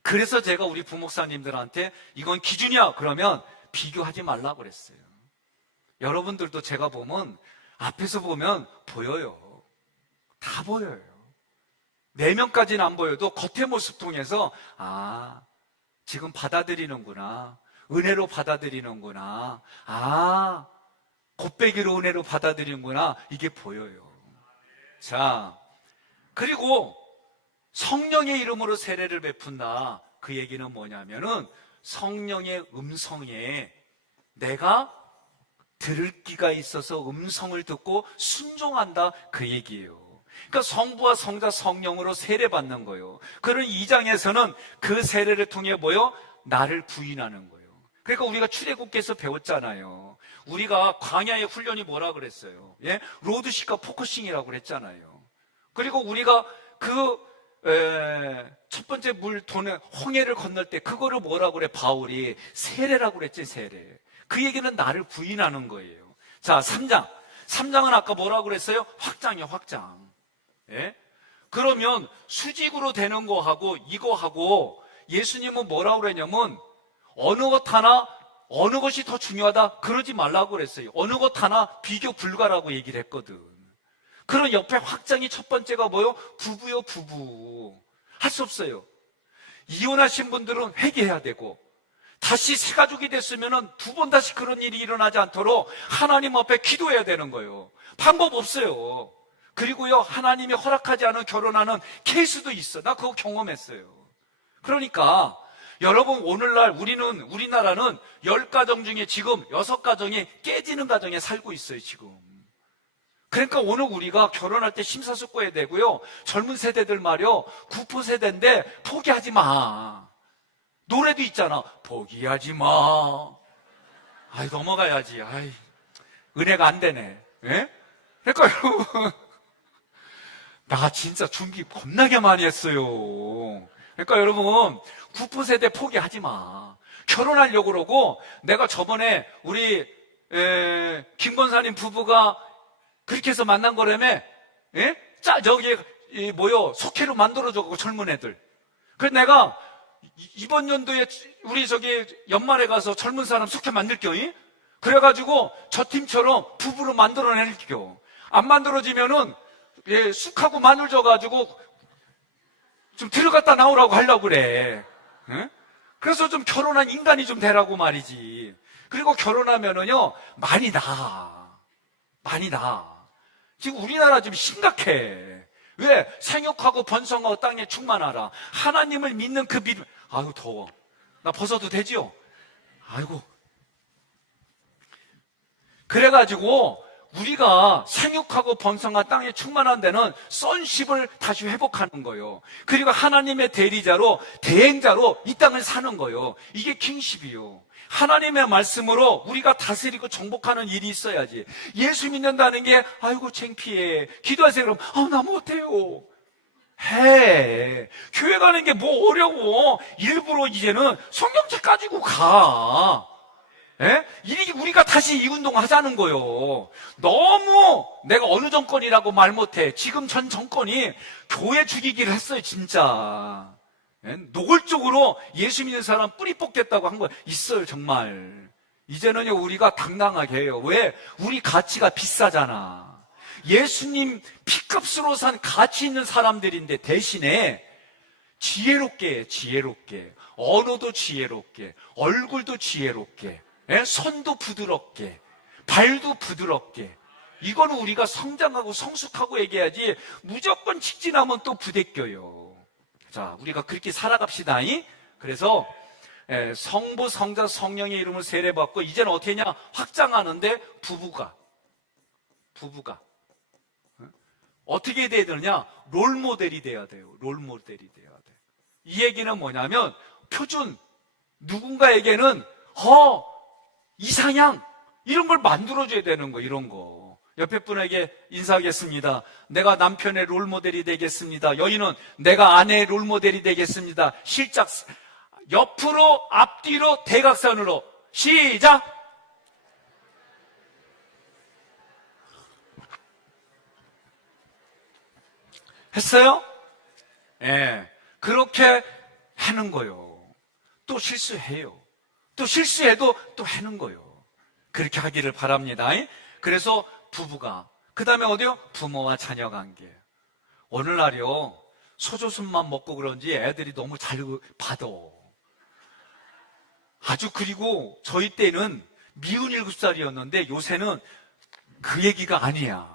그래서 제가 우리 부목사님들한테 이건 기준이야 그러면 비교하지 말라고 그랬어요. 여러분들도 제가 보면 앞에서 보면 보여요. 다 보여요. 내면까지는 안 보여도 겉의 모습 통해서 지금 받아들이는구나. 은혜로 받아들이는구나. 곱배기로 은혜로 받아들이는구나. 이게 보여요. 자, 그리고 성령의 이름으로 세례를 베푼다. 그 얘기는 뭐냐면은 성령의 음성에 내가 들을 귀가 있어서 음성을 듣고 순종한다. 그 얘기예요. 그러니까 성부와 성자 성령으로 세례받는 거예요. 그런 2장에서는 그 세례를 통해 뭐요? 나를 부인하는 거예요. 그러니까 우리가 출애굽기에서 배웠잖아요. 우리가 광야의 훈련이 뭐라 그랬어요? 예? 로드식과 포커싱이라고 그랬잖아요. 그리고 우리가 첫 번째 물 도는 홍해를 건널 때 그거를 뭐라고 그래? 바울이 세례라고 그랬지. 세례. 그 얘기는 나를 부인하는 거예요. 자, 3장. 3장은 아까 뭐라고 그랬어요? 확장이요, 확장. 예? 그러면 수직으로 되는 거하고 이거하고 예수님은 뭐라고 그랬냐면 어느 것 하나 어느 것이 더 중요하다 그러지 말라고 그랬어요. 어느 것 하나 비교 불가라고 얘기를 했거든. 그런 옆에 확장이 첫 번째가 뭐요? 부부요, 부부. 할 수 없어요. 이혼하신 분들은 회개해야 되고 다시 새 가족이 됐으면 두 번 다시 그런 일이 일어나지 않도록 하나님 앞에 기도해야 되는 거예요. 방법 없어요. 그리고요, 하나님이 허락하지 않은 결혼하는 케이스도 있어. 나 그거 경험했어요. 그러니까 여러분, 오늘날 우리나라는 10가정 중에 지금 6가정이 깨지는 가정에 살고 있어요, 지금. 그러니까 오늘 우리가 결혼할 때 심사숙고해야 되고요. 젊은 세대들 말이요, 9% 세대인데 포기하지 마. 노래도 있잖아. 포기하지 마. 아이, 넘어가야지. 아이, 은혜가 안 되네. 예? 그러니까 여러분, 나 진짜 준비 겁나게 많이 했어요. 그러니까 여러분, 9% 세대 포기하지 마. 결혼하려고 그러고, 내가 저번에 우리 김권사님 부부가 그렇게 해서 만난 거라며. 예? 저기 속회로 만들어줘고 젊은 애들. 그래서 내가 이번 연도에 우리 저기 연말에 가서 젊은 사람 속회 만들게요. 그래가지고 저 팀처럼 부부로 만들어낼게요. 안 만들어지면은 쑥하고 마늘 줘가지고 좀 들어갔다 나오라고 하려고 그래. 응? 그래서 좀 결혼한 인간이 좀 되라고 말이지. 그리고 결혼하면은요, 많이 나. 지금 우리나라 좀 심각해. 왜? 생육하고 번성하고 땅에 충만하라. 하나님을 믿는 그 믿음. 아유, 더워. 나 벗어도 되지요? 아이고. 그래가지고 우리가 생육하고 번성한 땅에 충만한 데는 sonship을 다시 회복하는 거예요. 그리고 하나님의 대리자로, 대행자로 이 땅을 사는 거예요. 이게 킹십이요. 하나님의 말씀으로 우리가 다스리고 정복하는 일이 있어야지. 예수 믿는다는 게 아이고 창피해. 기도하세요. 그럼 나 못해요. 해. 교회 가는 게 뭐 어려워. 일부러 이제는 성경책 가지고 가. 예? 우리가 다시 이 운동 하자는 거요. 너무 내가 어느 정권이라고 말 못해. 지금 전 정권이 교회 죽이기를 했어요, 진짜. 예? 노골적으로 예수 믿는 사람 뿌리 뽑겠다고 한 거 있어요, 정말. 이제는요, 우리가 당당하게 해요. 왜? 우리 가치가 비싸잖아. 예수님 피값으로 산 가치 있는 사람들인데 대신에 지혜롭게. 언어도 지혜롭게, 얼굴도 지혜롭게, 손도 부드럽게, 발도 부드럽게. 이거는 우리가 성장하고 성숙하고 얘기해야지 무조건 직진하면 또 부대껴요. 자, 우리가 그렇게 살아갑시다. 그래서 성부, 성자, 성령의 이름을 세례받고 이제는 어떻게 했냐? 확장하는데 부부가 어떻게 돼야 되느냐? 롤모델이 돼야 돼요. 롤모델이 돼야 돼. 이 얘기는 뭐냐면 표준, 누군가에게는 이상향 이런 걸 만들어줘야 되는 거. 이런 거. 옆에 분에게 인사하겠습니다. 내가 남편의 롤모델이 되겠습니다. 여인은 내가 아내의 롤모델이 되겠습니다. 실작 옆으로, 앞뒤로, 대각선으로 시작. 했어요? 예. 그렇게 하는 거요. 또 실수해요. 또 실수해도 또 하는 거요. 그렇게 하기를 바랍니다. 그래서 부부가, 그 다음에 어디요? 부모와 자녀 관계. 오늘날이요, 소조순만 먹고 그런지 애들이 너무 잘 받아. 아주. 그리고 저희 때는 미운 7살이었는데 요새는 그 얘기가 아니야.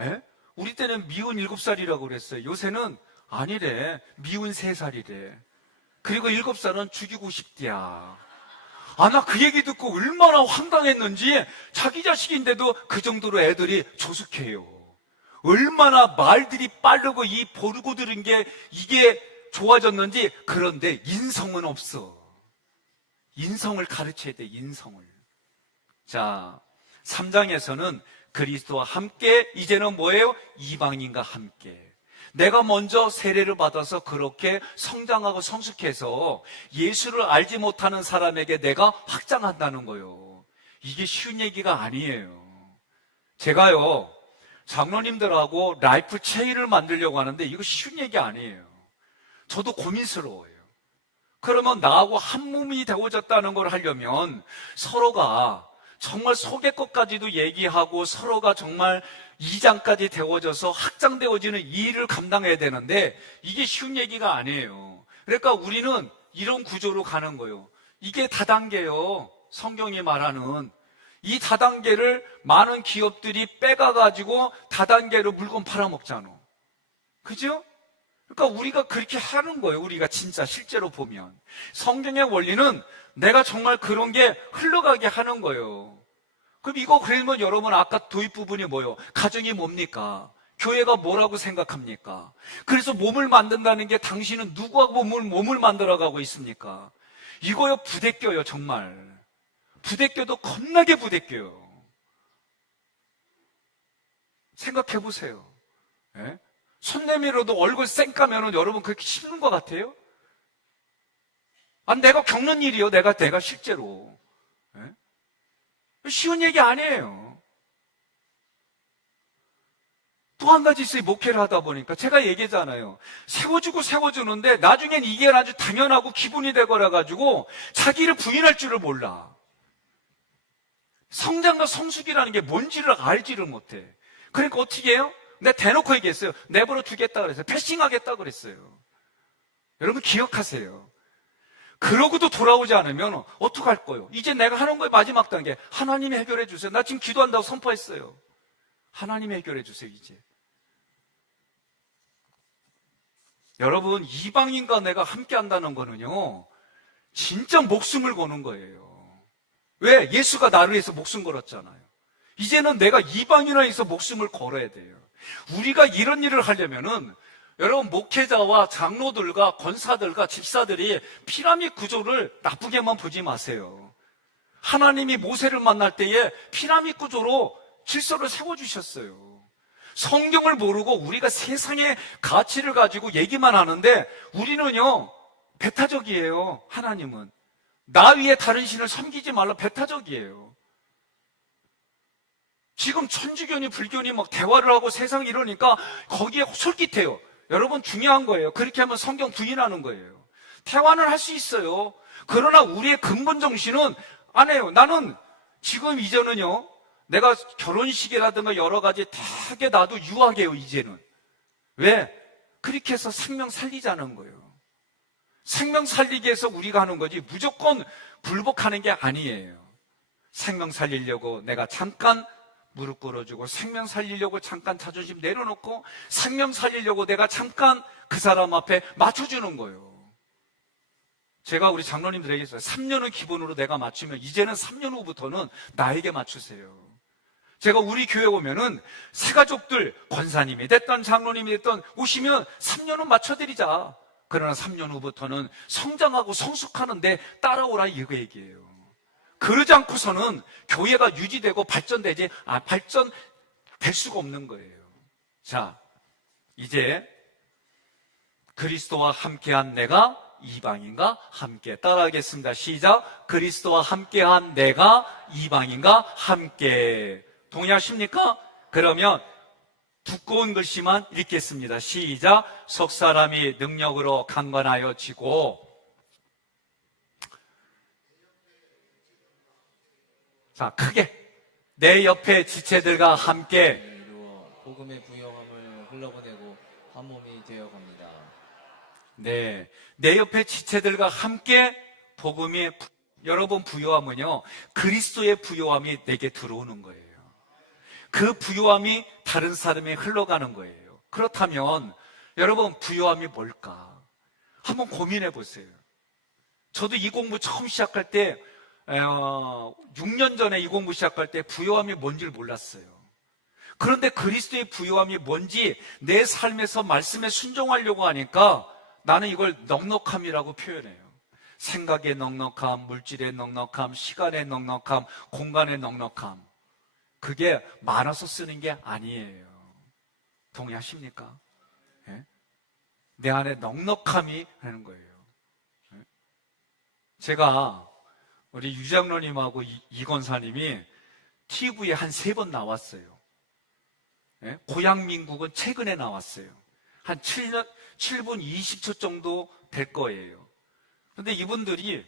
예? 우리 때는 미운 7살이라고 그랬어요. 요새는 아니래. 미운 3살이래. 그리고 7살은 죽이고 싶대야. 나 그 얘기 듣고 얼마나 황당했는지. 자기 자식인데도 그 정도로 애들이 조숙해요. 얼마나 말들이 빠르고 이 보르고 들은 게 이게 좋아졌는지. 그런데 인성은 없어. 인성을 가르쳐야 돼, 인성을. 자, 3장에서는 그리스도와 함께, 이제는 뭐예요? 이방인과 함께. 내가 먼저 세례를 받아서 그렇게 성장하고 성숙해서 예수를 알지 못하는 사람에게 내가 확장한다는 거예요. 이게 쉬운 얘기가 아니에요. 제가요, 장로님들하고 라이프 체인을 만들려고 하는데 이거 쉬운 얘기 아니에요. 저도 고민스러워요. 그러면 나하고 한 몸이 되어졌다는 걸 하려면 서로가 정말 속의 것까지도 얘기하고 서로가 정말 이장까지 되어져서 확장되어지는 이 일을 감당해야 되는데 이게 쉬운 얘기가 아니에요. 그러니까 우리는 이런 구조로 가는 거예요. 이게 다단계요. 성경이 말하는 이 다단계를 많은 기업들이 빼가가지고 다단계로 물건 팔아먹잖아. 그죠? 그러니까 우리가 그렇게 하는 거예요. 우리가 진짜 실제로 보면. 성경의 원리는 내가 정말 그런 게 흘러가게 하는 거예요. 그럼 이거 그러면 여러분 아까 도입 부분이 뭐예요? 가정이 뭡니까? 교회가 뭐라고 생각합니까? 그래서 몸을 만든다는 게 당신은 누구하고 몸을 만들어가고 있습니까? 이거요 부대껴요 정말. 부대껴도 겁나게 부대껴요. 생각해 보세요. 예? 손 내밀어도 얼굴 쌩까면은 여러분 그렇게 싫은 것 같아요? 아, 내가 겪는 일이요. 내가 실제로. 예? 쉬운 얘기 아니에요. 또 한 가지 있어요. 목회를 하다 보니까. 제가 얘기했잖아요. 세워주는데 나중엔 이게 아주 당연하고 기분이 되거라가지고 자기를 부인할 줄을 몰라. 성장과 성숙이라는 게 뭔지를 알지를 못해. 그러니까 어떻게 해요? 내가 대놓고 얘기했어요. 내버려 두겠다 그랬어요. 패싱하겠다 그랬어요. 여러분 기억하세요. 그러고도 돌아오지 않으면 어떡할 거예요? 이제 내가 하는 거의 마지막 단계. 하나님이 해결해 주세요. 나 지금 기도한다고 선포했어요. 하나님이 해결해 주세요, 이제. 여러분, 이방인과 내가 함께 한다는 거는요, 진짜 목숨을 거는 거예요. 왜? 예수가 나를 위해서 목숨 걸었잖아요. 이제는 내가 이방인에 의해서 목숨을 걸어야 돼요. 우리가 이런 일을 하려면은 여러분 목회자와 장로들과 권사들과 집사들이 피라미드 구조를 나쁘게만 보지 마세요. 하나님이 모세를 만날 때에 피라미드 구조로 질서를 세워주셨어요. 성경을 모르고 우리가 세상의 가치를 가지고 얘기만 하는데 우리는요 배타적이에요. 하나님은 나 위에 다른 신을 섬기지 말라. 배타적이에요. 지금 천주교니 불교니 막 대화를 하고 세상 이러니까 거기에 솔깃해요. 여러분 중요한 거예요. 그렇게 하면 성경 부인하는 거예요. 대화는 할 수 있어요. 그러나 우리의 근본 정신은 안 해요. 나는 지금 이제는요, 내가 결혼식이라든가 여러 가지 되게 나도 유하게요, 이제는. 왜? 그렇게 해서 생명 살리자는 거예요. 생명 살리기 위해서 우리가 하는 거지 무조건 굴복하는 게 아니에요. 생명 살리려고 내가 잠깐 무릎 꿇어주고, 생명 살리려고 잠깐 자존심 내려놓고, 생명 살리려고 내가 잠깐 그 사람 앞에 맞춰주는 거예요. 제가 우리 장로님들에게 했어요. 3년은 기본으로 내가 맞추면 이제는 3년 후부터는 나에게 맞추세요. 제가 우리 교회 오면은 새가족들, 권사님이 됐던 장로님이 됐던 오시면 3년은 맞춰드리자. 그러나 3년 후부터는 성장하고 성숙하는데 따라오라, 이거 얘기예요. 그러지 않고서는 교회가 유지되고 발전될 수가 없는 거예요. 자, 이제 그리스도와 함께한 내가 이방인과 함께 따라하겠습니다. 시작. 그리스도와 함께한 내가 이방인과 함께. 동의하십니까? 그러면 두꺼운 글씨만 읽겠습니다. 시작. 석 사람이 능력으로 강건하여 지고. 자, 크게. 내 옆에 지체들과 함께 이루어 복음의 부요함을 흘러보내고 한 몸이 되어갑니다. 네, 내 옆에 지체들과 함께 복음의 여러분 부요함은요, 그리스도의 부요함이 내게 들어오는 거예요. 그 부요함이 다른 사람에 흘러가는 거예요. 그렇다면 여러분 부요함이 뭘까? 한번 고민해 보세요. 저도 이 공부 처음 시작할 때 6년 전에 이 공부 시작할 때 부요함이 뭔지를 몰랐어요. 그런데 그리스도의 부요함이 뭔지 내 삶에서 말씀에 순종하려고 하니까 나는 이걸 넉넉함이라고 표현해요. 생각의 넉넉함, 물질의 넉넉함, 시간의 넉넉함, 공간의 넉넉함. 그게 많아서 쓰는 게 아니에요. 동의하십니까? 네? 내 안에 넉넉함이 하는 거예요. 네? 제가 우리 유장로님하고 이건사님이 TV에 한 3번 나왔어요. 네? 고향민국은 최근에 나왔어요. 한 7분 20초 정도 될 거예요. 근데 이분들이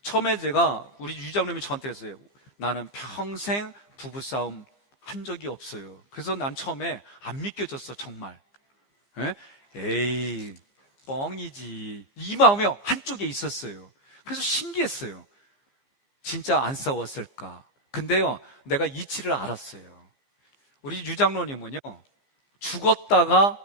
처음에 제가 우리 유장님이 저한테 했어요. 나는 평생 부부싸움 한 적이 없어요. 그래서 난 처음에 안 믿겨졌어, 정말. 에? 에이, 뻥이지. 이 마음이 한쪽에 있었어요. 그래서 신기했어요. 진짜 안 싸웠을까? 근데요, 내가 이치를 알았어요. 우리 유장로님은요, 죽었다가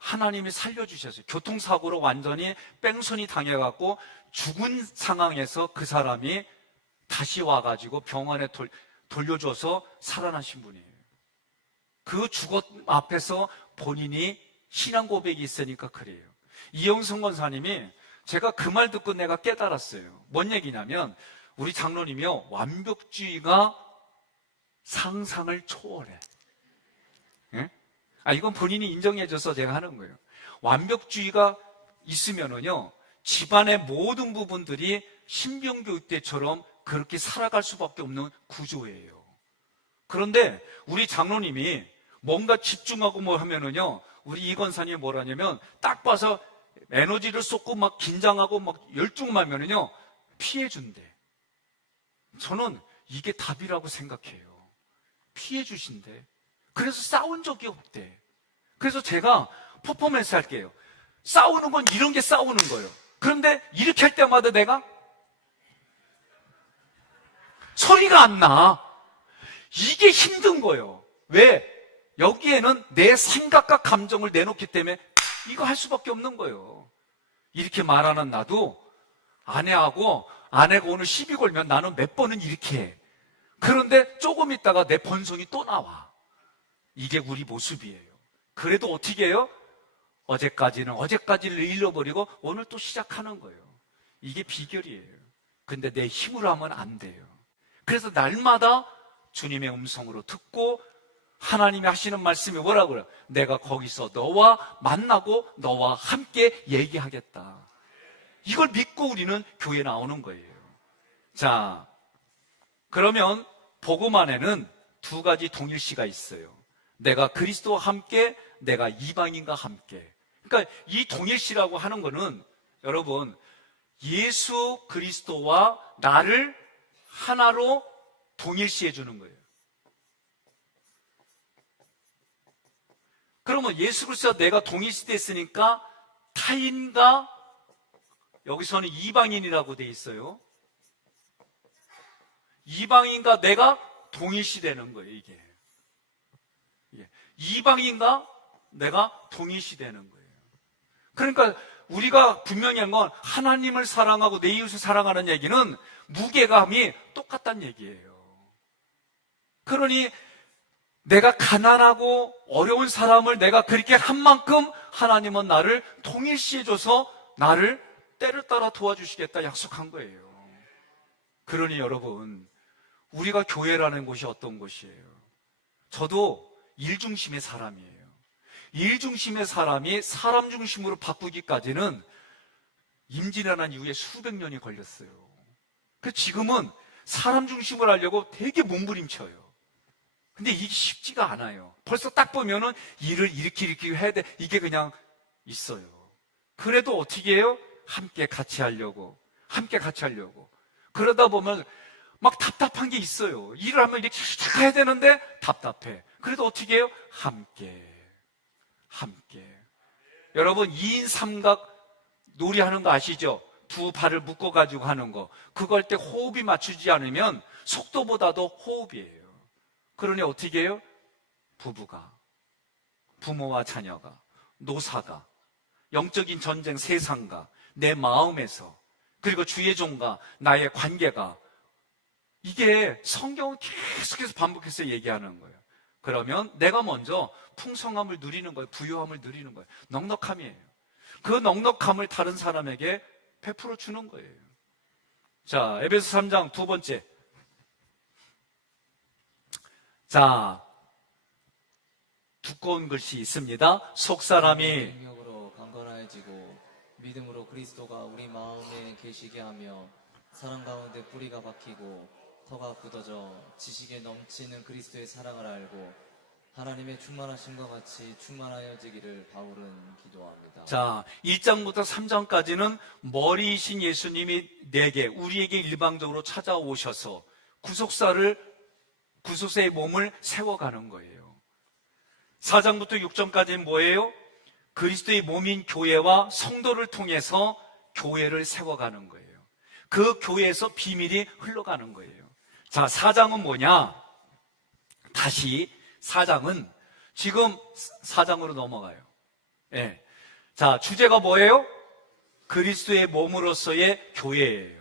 하나님이 살려주셨어요. 교통사고로 완전히 뺑소니 당해갖고 죽은 상황에서 그 사람이 다시 와가지고 병원에 돌려줘서 살아나신 분이에요. 그 죽음 앞에서 본인이 신앙 고백이 있으니까 그래요. 이영성 권사님이 제가 그 말 듣고 내가 깨달았어요. 뭔 얘기냐면 우리 장로님이요, 완벽주의가 상상을 초월해. 예? 이건 본인이 인정해줘서 제가 하는 거예요. 완벽주의가 있으면은요, 집안의 모든 부분들이 신병교육 때처럼 그렇게 살아갈 수밖에 없는 구조예요. 그런데 우리 장로님이 뭔가 집중하고 뭐 하면은요, 우리 이 권사님이 뭐라냐면 딱 봐서 에너지를 쏟고 막 긴장하고 막 열중하면은요, 피해준대. 저는 이게 답이라고 생각해요. 피해주신대. 그래서 싸운 적이 없대. 그래서 제가 퍼포먼스 할게요. 싸우는 건 이런 게 싸우는 거예요. 그런데 이렇게 할 때마다 내가 소리가 안 나. 이게 힘든 거예요. 왜? 여기에는 내 생각과 감정을 내놓기 때문에 이거 할 수밖에 없는 거예요. 이렇게 말하는 나도 아내가 오늘 시비 걸면 나는 몇 번은 이렇게 해. 그런데 조금 있다가 내 본성이 또 나와. 이게 우리 모습이에요. 그래도 어떻게 해요? 어제까지를 잃어버리고 오늘 또 시작하는 거예요. 이게 비결이에요. 근데 내 힘으로 하면 안 돼요. 그래서 날마다 주님의 음성으로 듣고 하나님이 하시는 말씀이 뭐라고 그래요? 내가 거기서 너와 만나고 너와 함께 얘기하겠다. 이걸 믿고 우리는 교회에 나오는 거예요. 자, 그러면 복음 안에는 두 가지 동일시가 있어요. 내가 그리스도와 함께, 내가 이방인과 함께. 그러니까 이 동일시라고 하는 거는 여러분, 예수 그리스도와 나를 하나로 동일시해 주는 거예요. 그러면 예수 그리스도와 내가 동일시 됐으니까 타인과, 여기서는 이방인이라고 돼 있어요. 이방인과 내가 동일시 되는 거예요, 이게. 이방인과 내가 동일시 되는 거예요. 그러니까 우리가 분명히 한 건 하나님을 사랑하고 내 이웃을 사랑하는 얘기는 무게감이 똑같다는 얘기예요. 그러니 내가 가난하고 어려운 사람을 내가 그렇게 한 만큼 하나님은 나를 통일시해줘서 나를 때를 따라 도와주시겠다 약속한 거예요. 그러니 여러분, 우리가 교회라는 곳이 어떤 곳이에요? 저도 일 중심의 사람이에요. 일 중심의 사람이 사람 중심으로 바꾸기까지는 임진왜란 이후에 수백 년이 걸렸어요. 그래서 지금은 사람 중심으로 하려고 되게 몸부림쳐요. 근데 이게 쉽지가 않아요. 벌써 딱 보면은 일을 이렇게 해야 돼. 이게 그냥 있어요. 그래도 어떻게 해요? 함께 같이 하려고. 그러다 보면 막 답답한 게 있어요. 일을 하면 이렇게 해야 되는데 답답해. 그래도 어떻게 해요? 함께. 여러분, 2인 삼각 놀이하는 거 아시죠? 두 발을 묶어가지고 하는 거. 그거 할 때 호흡이 맞추지 않으면 속도보다도 호흡이에요. 그러니 어떻게 해요? 부부가, 부모와 자녀가, 노사가, 영적인 전쟁 세상과 내 마음에서, 그리고 주의 종과 나의 관계가, 이게 성경은 계속해서 반복해서 얘기하는 거예요. 그러면 내가 먼저 풍성함을 누리는 거예요. 부유함을 누리는 거예요. 넉넉함이에요. 그 넉넉함을 다른 사람에게 베풀어 주는 거예요. 자, 에베소 3장 두 번째. 자, 두꺼운 글씨 있습니다. 속 사람이 능력으로 강건하여지고 믿음으로 그리스도가 우리 마음에 계시게 하며 사랑 가운데 뿌리가 박히고 터가 굳어져 지식에 넘치는 그리스도의 사랑을 알고 하나님의 충만하심과 같이 충만하여지기를 바울은 기도합니다. 자, 1장부터 3장까지는 머리이신 예수님이 우리에게 일방적으로 찾아오셔서 구속사의 몸을 세워가는 거예요. 4장부터 6장까지는 뭐예요? 그리스도의 몸인 교회와 성도를 통해서 교회를 세워가는 거예요. 그 교회에서 비밀이 흘러가는 거예요. 자, 4장은 뭐냐? 다시 4장은 지금 4장으로 넘어가요. 예. 자, 주제가 뭐예요? 그리스도의 몸으로서의 교회예요.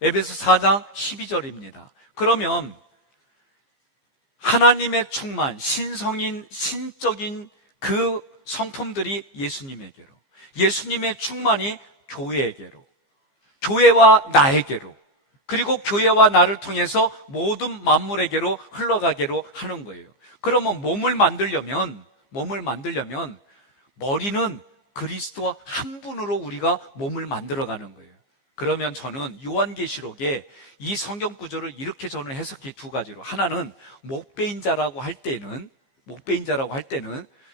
에베소 4장 12절입니다. 그러면 하나님의 충만, 신성인, 신적인 그 성품들이 예수님에게로, 예수님의 충만이 교회에게로, 교회와 나에게로, 그리고 교회와 나를 통해서 모든 만물에게로 흘러가게로 하는 거예요. 그러면 몸을 만들려면 머리는 그리스도와 한 분으로 우리가 몸을 만들어가는 거예요. 그러면 저는 요한계시록에 이 성경 구절을 이렇게 저는 해석해 두 가지로. 하나는 목배인 자라고 할 때는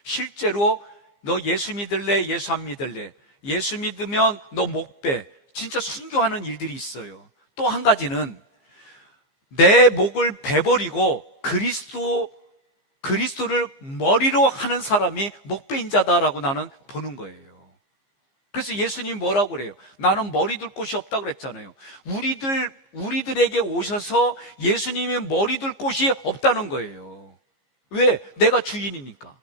실제로 너 예수 믿을래? 예수 안 믿을래? 예수 믿으면 너 목배. 진짜 순교하는 일들이 있어요. 또 한 가지는 내 목을 베버리고 그리스도를 머리로 하는 사람이 목배인 자다라고 나는 보는 거예요. 그래서 예수님이 뭐라고 그래요? 나는 머리 둘 곳이 없다고 그랬잖아요. 우리들에게 오셔서 예수님이 머리 둘 곳이 없다는 거예요. 왜? 내가 주인이니까.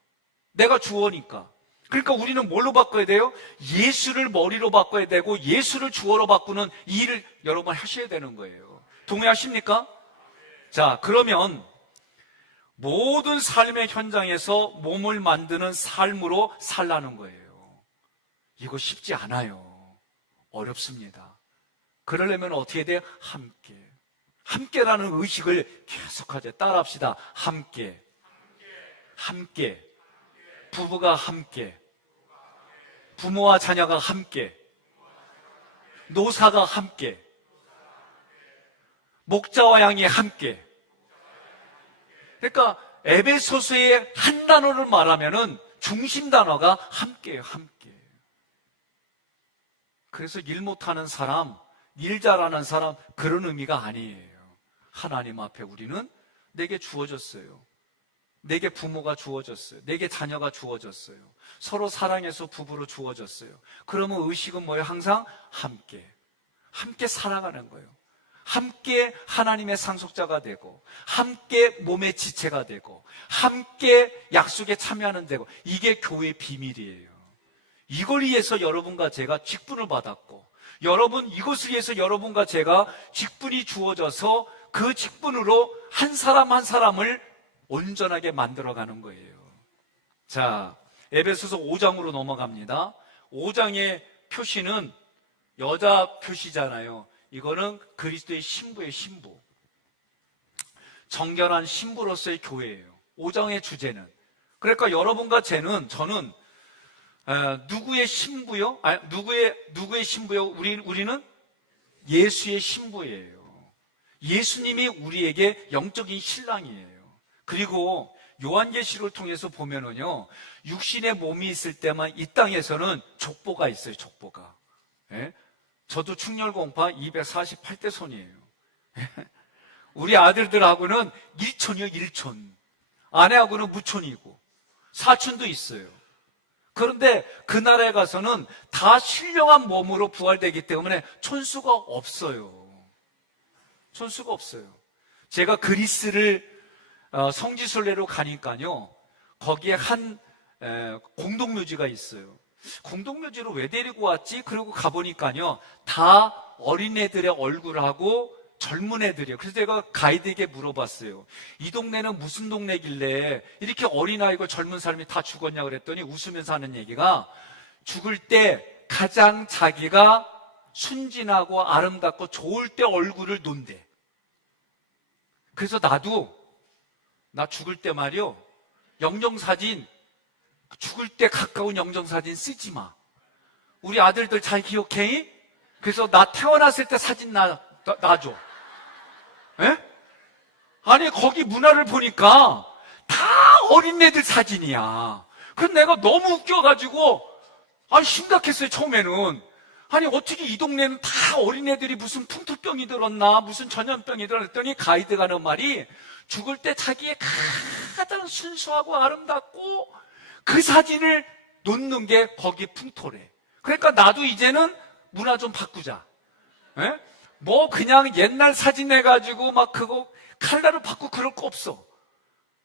내가 주어니까. 그러니까 우리는 뭘로 바꿔야 돼요? 예수를 머리로 바꿔야 되고 예수를 주어로 바꾸는 이 일을 여러분 하셔야 되는 거예요. 동의하십니까? 자, 그러면 모든 삶의 현장에서 몸을 만드는 삶으로 살라는 거예요. 이거 쉽지 않아요. 어렵습니다. 그러려면 어떻게 돼요? 함께. 함께라는 의식을 계속하자. 따라합시다. 함께. 함께. 부부가 함께. 부모와 자녀가 함께. 노사가 함께. 목자와 양이 함께. 그러니까 에베소서의 한 단어를 말하면은 중심 단어가 함께예요. 함께. 그래서 일 못하는 사람, 일 잘하는 사람 그런 의미가 아니에요. 하나님 앞에 우리는 내게 주어졌어요. 내게 부모가 주어졌어요. 내게 자녀가 주어졌어요. 서로 사랑해서 부부로 주어졌어요. 그러면 의식은 뭐예요? 항상 함께. 함께 살아가는 거예요. 함께 하나님의 상속자가 되고, 함께 몸의 지체가 되고, 함께 약속에 참여하는 되고, 이게 교회의 비밀이에요. 이걸 위해서 여러분과 제가 직분을 받았고, 이것을 위해서 여러분과 제가 직분이 주어져서 그 직분으로 한 사람 한 사람을 온전하게 만들어가는 거예요. 자, 에베소서 5장으로 넘어갑니다. 5장의 표시는 여자 표시잖아요. 이거는 그리스도의 신부의 신부. 정결한 신부로서의 교회예요. 5장의 주제는. 그러니까 여러분과 저는 누구의 신부요? 누구의 신부요? 우리는 예수의 신부예요. 예수님이 우리에게 영적인 신랑이에요. 그리고 요한계시록을 통해서 보면은요, 육신의 몸이 있을 때만 이 땅에서는 족보가 있어요. 족보가. 예? 저도 충렬공파 248대 손이에요. 우리 아들들하고는 일촌이요, 일촌. 아내하고는 무촌이고, 사촌도 있어요. 그런데 그 나라에 가서는 다 신령한 몸으로 부활되기 때문에 촌수가 없어요. 촌수가 없어요. 제가 그리스를 성지순례로 가니까요, 거기에 한 공동묘지가 있어요. 공동묘지로 왜 데리고 왔지? 그러고 가보니까요, 다 어린애들의 얼굴하고 젊은 애들이에요. 그래서 제가 가이드에게 물어봤어요. 이 동네는 무슨 동네길래 이렇게 어린아이고 젊은 사람이 다 죽었냐 그랬더니 웃으면서 하는 얘기가, 죽을 때 가장 자기가 순진하고 아름답고 좋을 때 얼굴을 논대. 그래서 나 죽을 때 말이요, 영정사진, 죽을 때 가까운 영정사진 쓰지 마. 우리 아들들 잘 기억해? 그래서 나 태어났을 때 사진 놔줘. 에? 아니, 거기 문화를 보니까 다 어린애들 사진이야. 그래서 내가 너무 웃겨가지고, 심각했어요, 처음에는. 아니, 어떻게 이 동네는 다 어린애들이 무슨 풍토병이 들었나, 무슨 전염병이 들었더니 가이드가 하는 말이, 죽을 때 자기의 가장 순수하고 아름답고 그 사진을 놓는 게 거기 풍토래. 그러니까 나도 이제는 문화 좀 바꾸자. 에? 뭐 그냥 옛날 사진 해가지고 막 그거 칼라를 바꾸고 그럴 거 없어.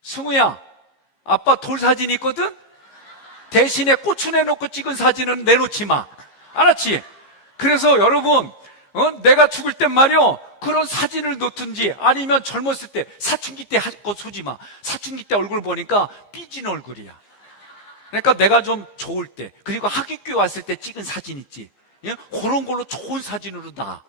승우야, 아빠 돌 사진 있거든? 대신에 고추내놓고 찍은 사진은 내놓지 마. 알았지? 그래서 여러분, 내가 죽을 땐 말이요, 그런 사진을 놓든지 아니면 젊었을 때 사춘기 때 할 거 쏘지 마. 사춘기 때 얼굴 보니까 삐진 얼굴이야. 그러니까 내가 좀 좋을 때, 그리고 하객교회 왔을 때 찍은 사진 있지. 예? 그런 걸로 좋은 사진으로 나.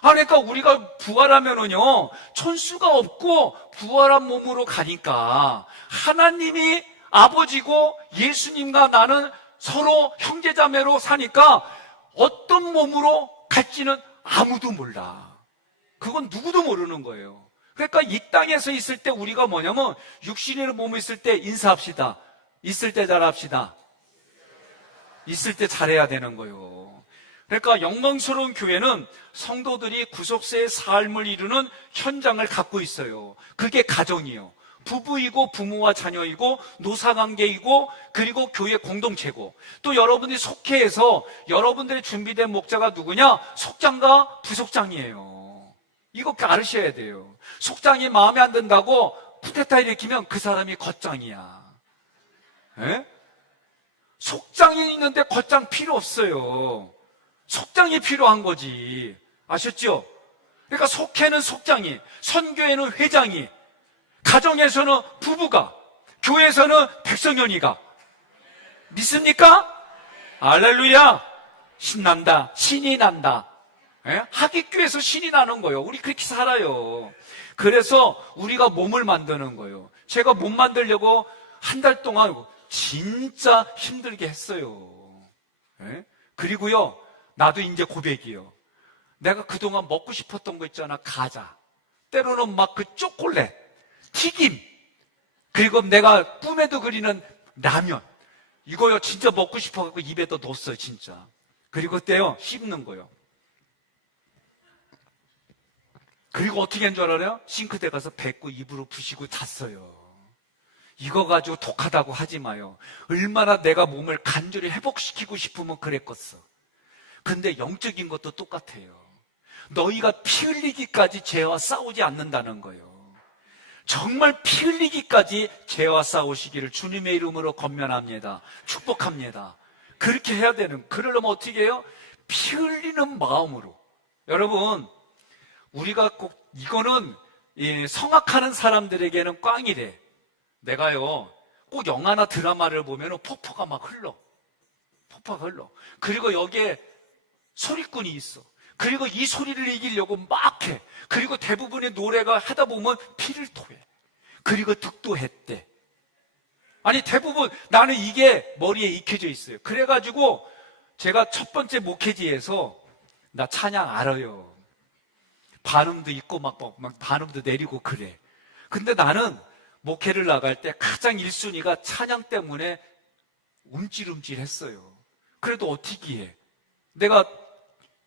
그러니까 우리가 부활하면은요, 천수가 없고 부활한 몸으로 가니까 하나님이 아버지고 예수님과 나는 서로 형제자매로 사니까 어떤 몸으로 갈지는 아무도 몰라. 그건 누구도 모르는 거예요. 그러니까 이 땅에서 있을 때 우리가 뭐냐면 육신의 몸에 있을 때 인사합시다. 있을 때 잘합시다. 있을 때 잘해야 되는 거예요. 그러니까 영광스러운 교회는 성도들이 구속세의 삶을 이루는 현장을 갖고 있어요. 그게 가정이요. 부부이고 부모와 자녀이고 노사관계이고 그리고 교회 공동체고 또 여러분들이 속해해서 여러분들의 준비된 목자가 누구냐? 속장과 부속장이에요. 이거 알으셔야 돼요. 속장이 마음에 안 든다고 쿠데타 일으키면 그 사람이 겉장이야. 에? 속장이 있는데 겉장 필요 없어요. 속장이 필요한 거지. 아셨죠? 그러니까 속회는 속장이, 선교회는 회장이, 가정에서는 부부가, 교회에서는 백성연이가. 믿습니까? 할렐루야! 신난다. 신이 난다. 예? 하객교에서 신이 나는 거예요. 우리 그렇게 살아요. 그래서 우리가 몸을 만드는 거예요. 제가 몸 만들려고 한 달 동안 진짜 힘들게 했어요. 예? 그리고요, 나도 이제 고백이요. 내가 그동안 먹고 싶었던 거 있잖아. 과자. 때로는 막 그 초콜릿, 튀김. 그리고 내가 꿈에도 그리는 라면. 이거요, 진짜 먹고 싶어갖고 입에다 넣었어요, 진짜. 그리고 그때요, 씹는 거요. 그리고 어떻게 한 줄 알아요? 싱크대 가서 뱉고 입으로 부시고 잤어요. 이거 가지고 독하다고 하지 마요. 얼마나 내가 몸을 간절히 회복시키고 싶으면 그랬겠어. 근데 영적인 것도 똑같아요. 너희가 피 흘리기까지 죄와 싸우지 않는다는 거예요. 정말 피 흘리기까지 죄와 싸우시기를 주님의 이름으로 권면합니다. 축복합니다. 그렇게 해야 되는, 그러려면 어떻게 해요? 피 흘리는 마음으로. 여러분, 우리가 꼭 이거는 성악하는 사람들에게는 꽝이래. 내가요, 꼭 영화나 드라마를 보면 폭포가 막 흘러. 폭포가 흘러. 그리고 여기에 소리꾼이 있어. 그리고 이 소리를 이기려고 막 해. 그리고 대부분의 노래가 하다 보면 피를 토해. 그리고 득도했대. 아니, 대부분 나는 이게 머리에 익혀져 있어요. 그래가지고 제가 첫 번째 목회지에서 나 찬양 알아요. 반음도 있고 막 반음도 내리고 그래. 근데 나는 목회를 나갈 때 가장 1순위가 찬양 때문에 움찔움찔 했어요. 그래도 어떻게 해? 내가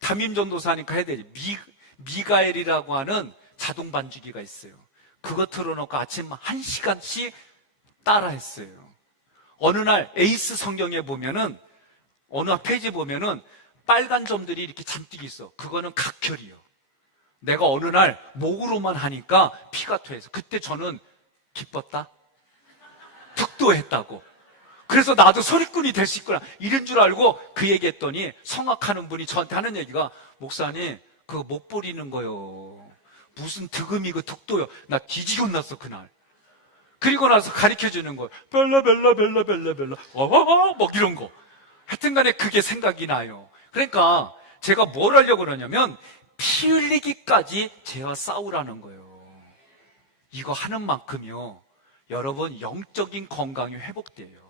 담임전도사니까 해야 되지. 미가엘이라고 하는 자동 반주기가 있어요. 그거 틀어놓고 아침 1시간씩 따라 했어요. 어느 날 에이스 성경에 보면은, 어느 페이지 보면은 빨간 점들이 이렇게 잔뜩 있어. 그거는 각혈이요. 내가 어느 날 목으로만 하니까 피가 토해서 그때 저는 기뻤다. 득도했다고. 그래서 나도 소리꾼이 될 수 있구나 이런 줄 알고 그 얘기했더니 성악하는 분이 저한테 하는 얘기가, 목사님 그거 못 부리는 거요. 무슨 득음이고 득도요. 나 뒤지고 났어 그날. 그리고 나서 가르쳐주는 거예요. 벨라 막 이런 거. 하여튼간에 그게 생각이 나요. 그러니까 제가 뭘 하려고 그러냐면 피 흘리기까지 죄와 싸우라는 거예요. 이거 하는 만큼요, 여러분 영적인 건강이 회복돼요.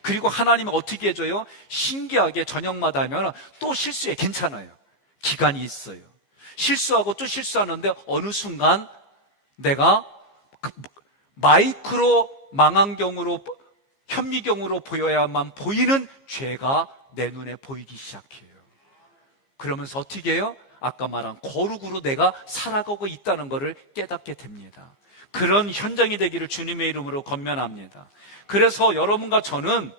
그리고 하나님은 어떻게 해줘요? 신기하게 저녁마다 하면 또 실수해. 괜찮아요. 기간이 있어요. 실수하고 또 실수하는데 어느 순간 내가 마이크로 망원경으로, 현미경으로 보여야만 보이는 죄가 내 눈에 보이기 시작해요. 그러면서 어떻게 해요? 아까 말한 거룩으로 내가 살아가고 있다는 것을 깨닫게 됩니다. 그런 현장이 되기를 주님의 이름으로 권면합니다. 그래서 여러분과 저는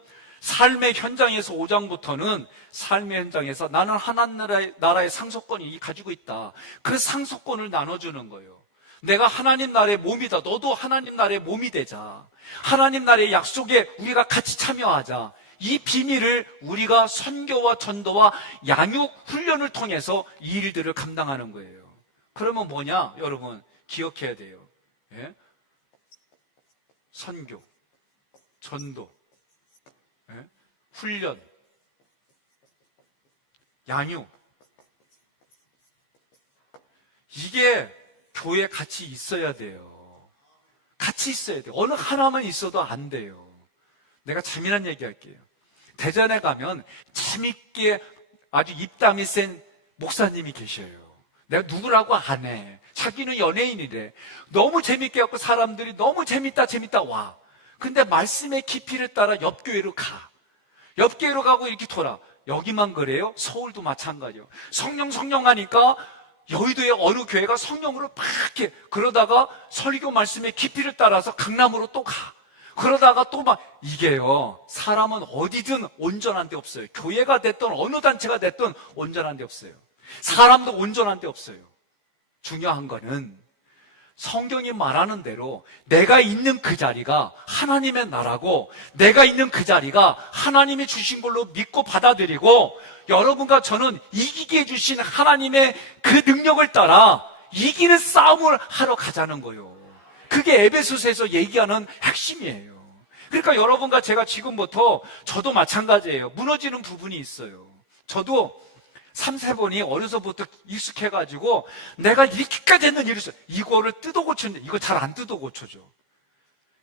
삶의 현장에서 5장부터는 삶의 현장에서 나는 하나님 나라의 상속권이 가지고 있다. 그 상속권을 나눠주는 거예요. 내가 하나님 나라의 몸이다. 너도 하나님 나라의 몸이 되자. 하나님 나라의 약속에 우리가 같이 참여하자. 이 비밀을 우리가 선교와 전도와 양육 훈련을 통해서 이 일들을 감당하는 거예요. 그러면 뭐냐? 여러분 기억해야 돼요. 예? 선교, 전도, 예? 훈련, 양육, 이게 교회에 같이 있어야 돼요. 같이 있어야 돼요. 어느 하나만 있어도 안 돼요. 내가 재미난 얘기 할게요. 대전에 가면 재밌게 아주 입담이 센 목사님이 계셔요. 내가 누구라고 안 해. 자기는 연예인이래. 너무 재밌게 갖고 사람들이 너무 재밌다 와. 근데 말씀의 깊이를 따라 옆 교회로 가. 옆 교회로 가고 이렇게 돌아. 여기만 그래요? 서울도 마찬가지예요. 성령 하니까 여의도의 어느 교회가 성령으로 막 이렇게 그러다가 설교 말씀의 깊이를 따라서 강남으로 또 가. 그러다가 또 막 이게요. 사람은 어디든 온전한 데 없어요. 교회가 됐든 어느 단체가 됐든 온전한 데 없어요. 사람도 온전한 데 없어요. 중요한 거는 성경이 말하는 대로 내가 있는 그 자리가 하나님의 나라고 내가 있는 그 자리가 하나님이 주신 걸로 믿고 받아들이고 여러분과 저는 이기게 해주신 하나님의 그 능력을 따라 이기는 싸움을 하러 가자는 거예요. 그게 에베소서에서 얘기하는 핵심이에요. 그러니까 여러분과 제가 지금부터 저도 마찬가지예요. 무너지는 부분이 있어요. 저도 3-4번이 어려서부터 익숙해가지고 내가 이렇게까지 했는 일이 있어요. 이거를 뜯어 고치는데 이거 잘 안 뜯어 고쳐줘.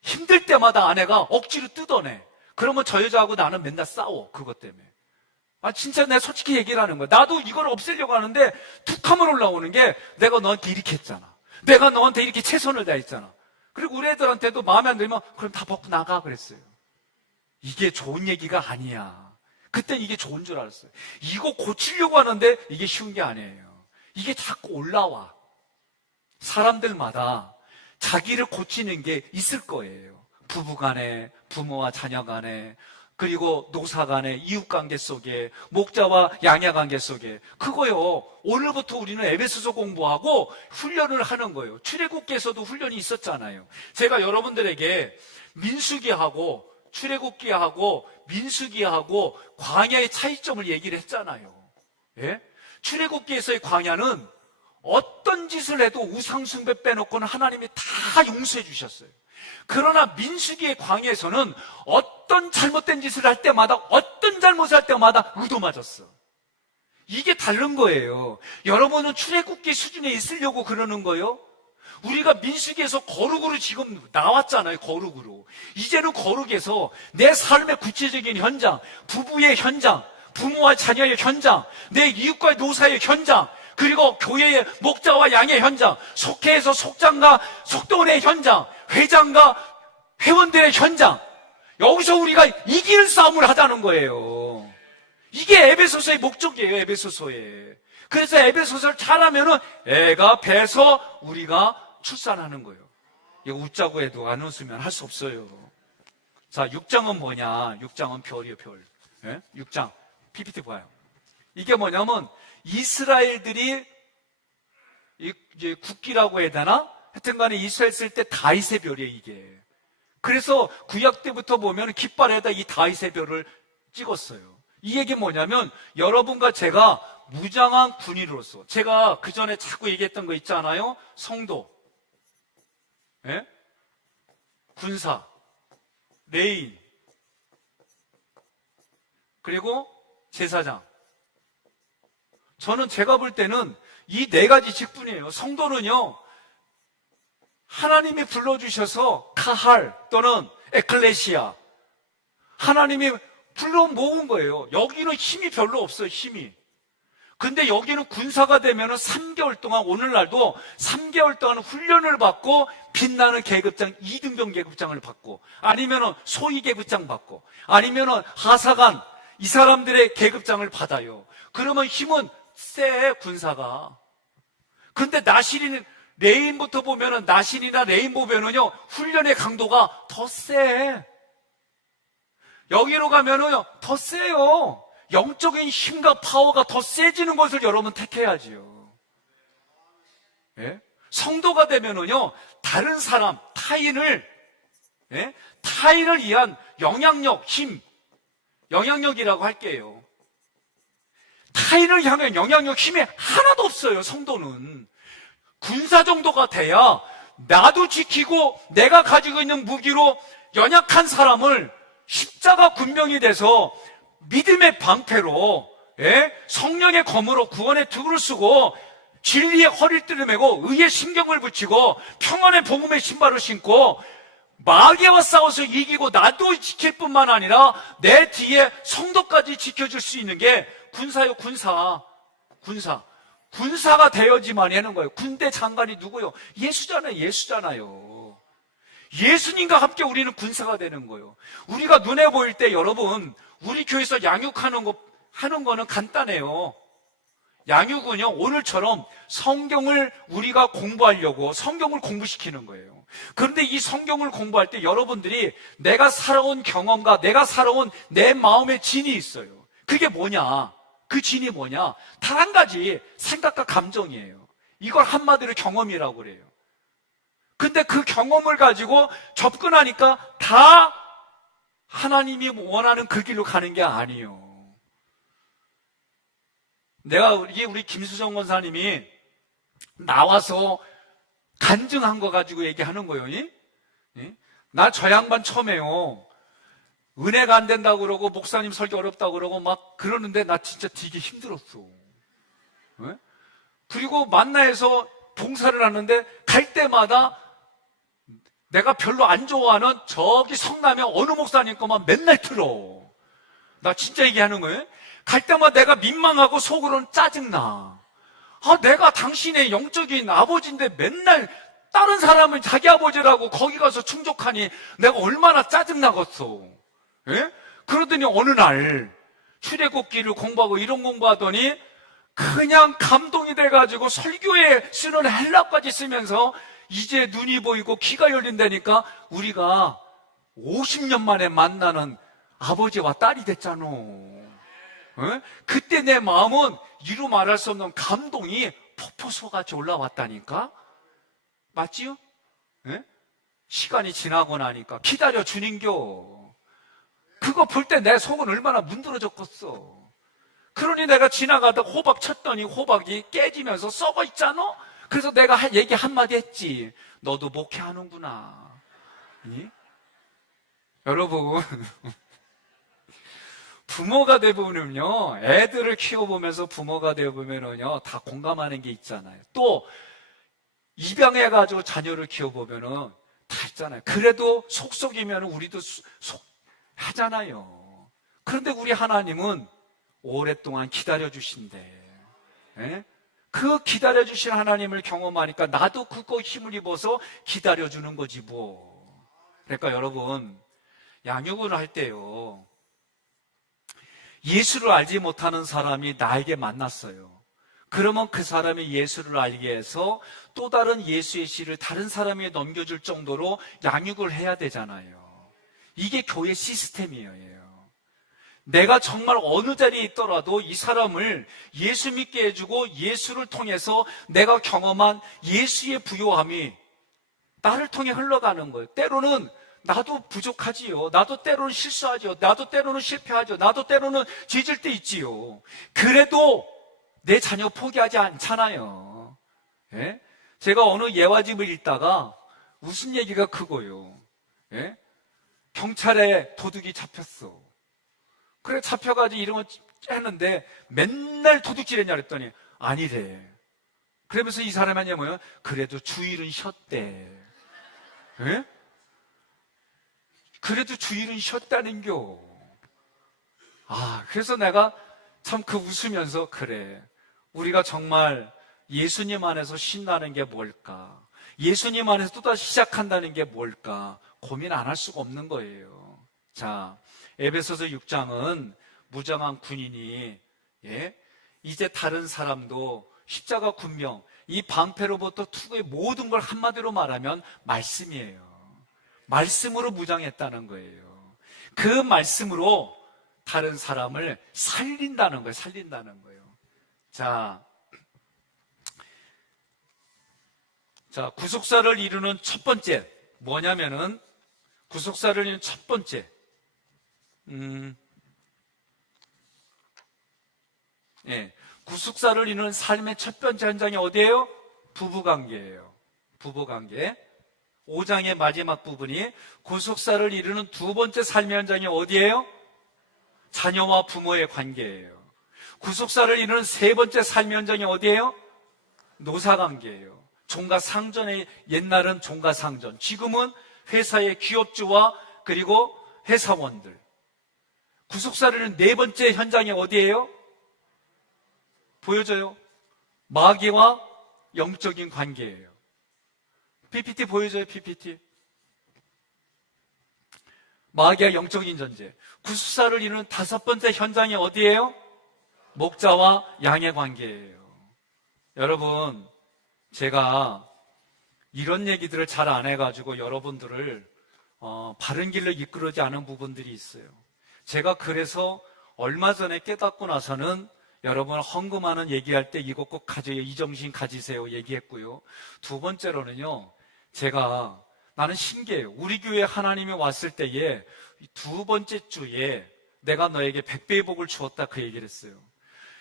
힘들 때마다 아내가 억지로 뜯어내. 그러면 저 여자하고 나는 맨날 싸워. 그것 때문에. 진짜 내가 솔직히 얘기를 하는 거야. 나도 이걸 없애려고 하는데 툭 하면 올라오는 게 내가 너한테 이렇게 했잖아. 내가 너한테 이렇게 최선을 다했잖아. 그리고 우리 애들한테도 마음에 안 들면 그럼 다 벗고 나가 그랬어요. 이게 좋은 얘기가 아니야. 그땐 이게 좋은 줄 알았어요. 이거 고치려고 하는데 이게 쉬운 게 아니에요. 이게 자꾸 올라와. 사람들마다 자기를 고치는 게 있을 거예요. 부부 간에, 부모와 자녀 간에, 그리고 노사 간에, 이웃 관계 속에, 목자와 양야 관계 속에. 그거요. 오늘부터 우리는 에베소서 공부하고 훈련을 하는 거예요. 출애굽기에서도 훈련이 있었잖아요. 제가 여러분들에게 민수기하고 출애굽기하고 민수기하고 광야의 차이점을 얘기를 했잖아요. 예? 출애굽기에서의 광야는 어떤 짓을 해도 우상숭배 빼놓고는 하나님이 다 용서해 주셨어요. 그러나 민수기의 광야에서는 어떤 잘못된 짓을 할 때마다 어떤 잘못을 할 때마다 의도맞았어. 이게 다른 거예요. 여러분은 출애굽기 수준에 있으려고 그러는 거예요? 우리가 민수기에서 거룩으로 지금 나왔잖아요. 거룩으로. 이제는 거룩에서 내 삶의 구체적인 현장, 부부의 현장, 부모와 자녀의 현장, 내 이웃과의 노사의 현장, 그리고 교회의 목자와 양의 현장, 속회에서 속장과 속도원의 현장, 회장과 회원들의 현장, 여기서 우리가 이기는 싸움을 하자는 거예요. 이게 에베소서의 목적이에요. 에베소서에. 그래서 에베소서를 잘하면은 애가 배서 우리가 출산하는 거예요. 이거 웃자고 해도 안 웃으면 할 수 없어요. 자, 6장은 뭐냐? 6장은 별이에요, 별. 예? 6장. PPT 봐요. 이게 뭐냐면 이스라엘들이 이제 국기라고 해야 되나? 하여튼 간에 이스라엘 쓸 때 다윗의 별이에요, 이게. 그래서 구약 때부터 보면 깃발에다 이 다윗의 별을 찍었어요. 이 얘기 뭐냐면 여러분과 제가 무장한 군인으로서 제가 그 전에 자꾸 얘기했던 거 있잖아요. 성도, 예? 군사, 레인, 그리고 제사장. 저는 제가 볼 때는 이 4가지 직분이에요. 성도는요, 하나님이 불러주셔서 카할 또는 에클레시아, 하나님이 불러 모은 거예요. 여기는 힘이 별로 없어요. 힘이. 근데 여기는 군사가 되면 3개월 동안, 오늘날도 3개월 동안 훈련을 받고 빛나는 계급장, 2등병 계급장을 받고, 아니면 소위 계급장 받고, 아니면 하사관, 이 사람들의 계급장을 받아요. 그러면 힘은 세, 군사가. 근데 나실인 레인부터 보면은, 나신이나 레인 보면은요, 훈련의 강도가 더 세. 여기로 가면은요, 더 세요. 영적인 힘과 파워가 더 세지는 것을 여러분 택해야지요. 예? 성도가 되면은요, 다른 사람, 타인을, 예? 타인을 위한 영향력, 힘, 영향력이라고 할게요. 타인을 향한 영향력 힘이 하나도 없어요. 성도는 군사 정도가 돼야 나도 지키고 내가 가지고 있는 무기로 연약한 사람을 십자가 군병이 돼서 믿음의 방패로, 성령의 검으로 구원의 투구를 쓰고 진리의 허리띠를 메고 의의 신경을 붙이고 평안의 복음의 신발을 신고 마귀와 싸워서 이기고 나도 지킬 뿐만 아니라 내 뒤에 성도까지 지켜줄 수 있는 게 군사요. 군사가 되어지만 하는 거예요. 군대 장관이 누구요? 예수잖아요. 예수님과 함께 우리는 군사가 되는 거예요. 우리가 눈에 보일 때 여러분, 우리 교회에서 양육하는 거는 간단해요. 양육은요, 오늘처럼 성경을 우리가 공부하려고 성경을 공부시키는 거예요. 그런데 이 성경을 공부할 때 여러분들이 내가 살아온 경험과 내가 살아온 내 마음의 진이 있어요. 그게 뭐냐? 그 진이 뭐냐? 단 한 가지, 생각과 감정이에요. 이걸 한마디로 경험이라고 그래요. 근데 그 경험을 가지고 접근하니까 다 하나님이 원하는 그 길로 가는 게 아니에요. 우리 김수정 권사님이 나와서 간증한 거 가지고 얘기하는 거예요. 나 저 양반 처음에요. 은혜가 안 된다고 그러고 목사님 설교 어렵다고 그러고 막 그러는데 나 진짜 되게 힘들었어. 그리고 만나서 봉사를 하는데 갈 때마다 내가 별로 안 좋아하는 저기 성남의 어느 목사님 거만 맨날 틀어. 나 진짜 얘기하는 거예요. 갈 때마다 내가 민망하고 속으로는 짜증나. 내가 당신의 영적인 아버지인데 맨날 다른 사람은 자기 아버지라고 거기 가서 충족하니 내가 얼마나 짜증나겠어. 그러더니 어느 날 출애굽기를 공부하고 이런 공부하더니 그냥 감동이 돼가지고 설교에 쓰는 헬라까지 쓰면서 이제 눈이 보이고 귀가 열린다니까 우리가 50년 만에 만나는 아버지와 딸이 됐잖아. 그때 내 마음은 이루 말할 수 없는 감동이 폭포수같이 올라왔다니까. 맞지요? 시간이 지나고 나니까 기다려 주nin겨. 그거 볼 때 내 속은 얼마나 문드러졌겠어. 그러니 내가 지나가다 호박 쳤더니 호박이 깨지면서 썩어 있잖아. 그래서 내가 얘기 한마디 했지. 너도 목회하는구나. 여러분, 부모가 되보면요, 애들을 키워보면서 부모가 되보면은요, 다 공감하는 게 있잖아요. 또 입양해가지고 자녀를 키워보면은 다 있잖아요. 그래도 속속이면 우리도 하잖아요. 그런데 우리 하나님은 오랫동안 기다려주신대. 그 기다려주신 하나님을 경험하니까 나도 그거 힘을 입어서 기다려주는 거지 뭐. 그러니까 여러분, 양육을 할 때요, 예수를 알지 못하는 사람이 나에게 만났어요. 그러면 그 사람이 예수를 알게 해서 또 다른 예수의 씨를 다른 사람에게 넘겨줄 정도로 양육을 해야 되잖아요. 이게 교회 시스템이에요. 내가 정말 어느 자리에 있더라도 이 사람을 예수 믿게 해주고 예수를 통해서 내가 경험한 예수의 부요함이 나를 통해 흘러가는 거예요. 때로는 나도 부족하지요. 나도 때로는 실수하죠. 나도 때로는 실패하죠. 나도 때로는 죄질 때 있지요. 그래도 내 자녀 포기하지 않잖아요. 제가 어느 예화집을 읽다가 무슨 얘기가 크고요. 경찰에 도둑이 잡혔어. 그래 잡혀가지고 이런 거 했는데 맨날 도둑질했냐 그랬더니 아니래. 그러면서 이 사람이 하냐 뭐요? 그래도 주일은 쉬었대. 그래도 주일은 쉬었다는겨. 그래서 내가 참 그 웃으면서 그래. 우리가 정말 예수님 안에서 신나는 게 뭘까? 예수님 안에서 또다시 시작한다는 게 뭘까? 고민 안 할 수가 없는 거예요. 자, 에베소서 6장은 무장한 군인이 이제 다른 사람도 십자가 군명, 이 방패로부터 투구의 모든 걸 한마디로 말하면 말씀이에요. 말씀으로 무장했다는 거예요. 그 말씀으로 다른 사람을 살린다는 거예요. 자, 구속사를 이루는 첫 번째 뭐냐면은 구속사를 이루는 첫 번째 예. 구속사를 이루는 삶의 첫 번째 현장이 어디예요? 부부관계예요. 부부관계. 5장의 마지막 부분이 구속사를 이루는 두 번째 삶의 현장이 어디예요? 자녀와 부모의 관계예요. 구속사를 이루는 세 번째 삶의 현장이 어디예요? 노사관계예요. 종가상전의 옛날은 종가상전, 지금은 회사의 기업주와 그리고 회사원들. 구속사를 이루는 네 번째 현장이 어디예요? 보여줘요. 마귀와 영적인 관계예요. PPT 보여줘요, PPT. 마귀와 영적인 전쟁. 구속사를 이루는 다섯 번째 현장이 어디예요? 목자와 양의 관계예요. 여러분, 제가 이런 얘기들을 잘 안 해가지고 여러분들을 바른 길로 이끌지 않은 부분들이 있어요. 제가 그래서 얼마 전에 깨닫고 나서는 여러분 헌금하는 얘기할 때 이거 꼭 가져요. 이 정신 가지세요. 얘기했고요. 두 번째로는요. 제가 나는 신기해요. 우리 교회에 하나님이 왔을 때에 두 번째 주에 내가 너에게 100배의 복을 주었다 그 얘기를 했어요.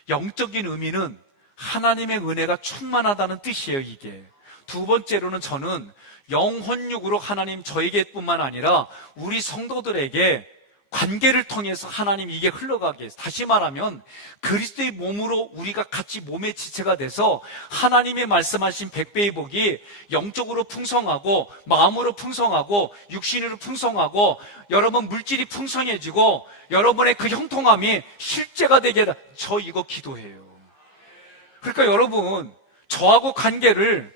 영적인 의미는 하나님의 은혜가 충만하다는 뜻이에요. 이게. 두 번째로는 저는 영혼육으로 하나님 저에게뿐만 아니라 우리 성도들에게 관계를 통해서 하나님 이게 흘러가게 해서, 다시 말하면 그리스도의 몸으로 우리가 같이 몸의 지체가 돼서 하나님의 말씀하신 100배의 복이 영적으로 풍성하고 마음으로 풍성하고 육신으로 풍성하고 여러분 물질이 풍성해지고 여러분의 그 형통함이 실제가 되게 저 이거 기도해요. 그러니까 여러분 저하고 관계를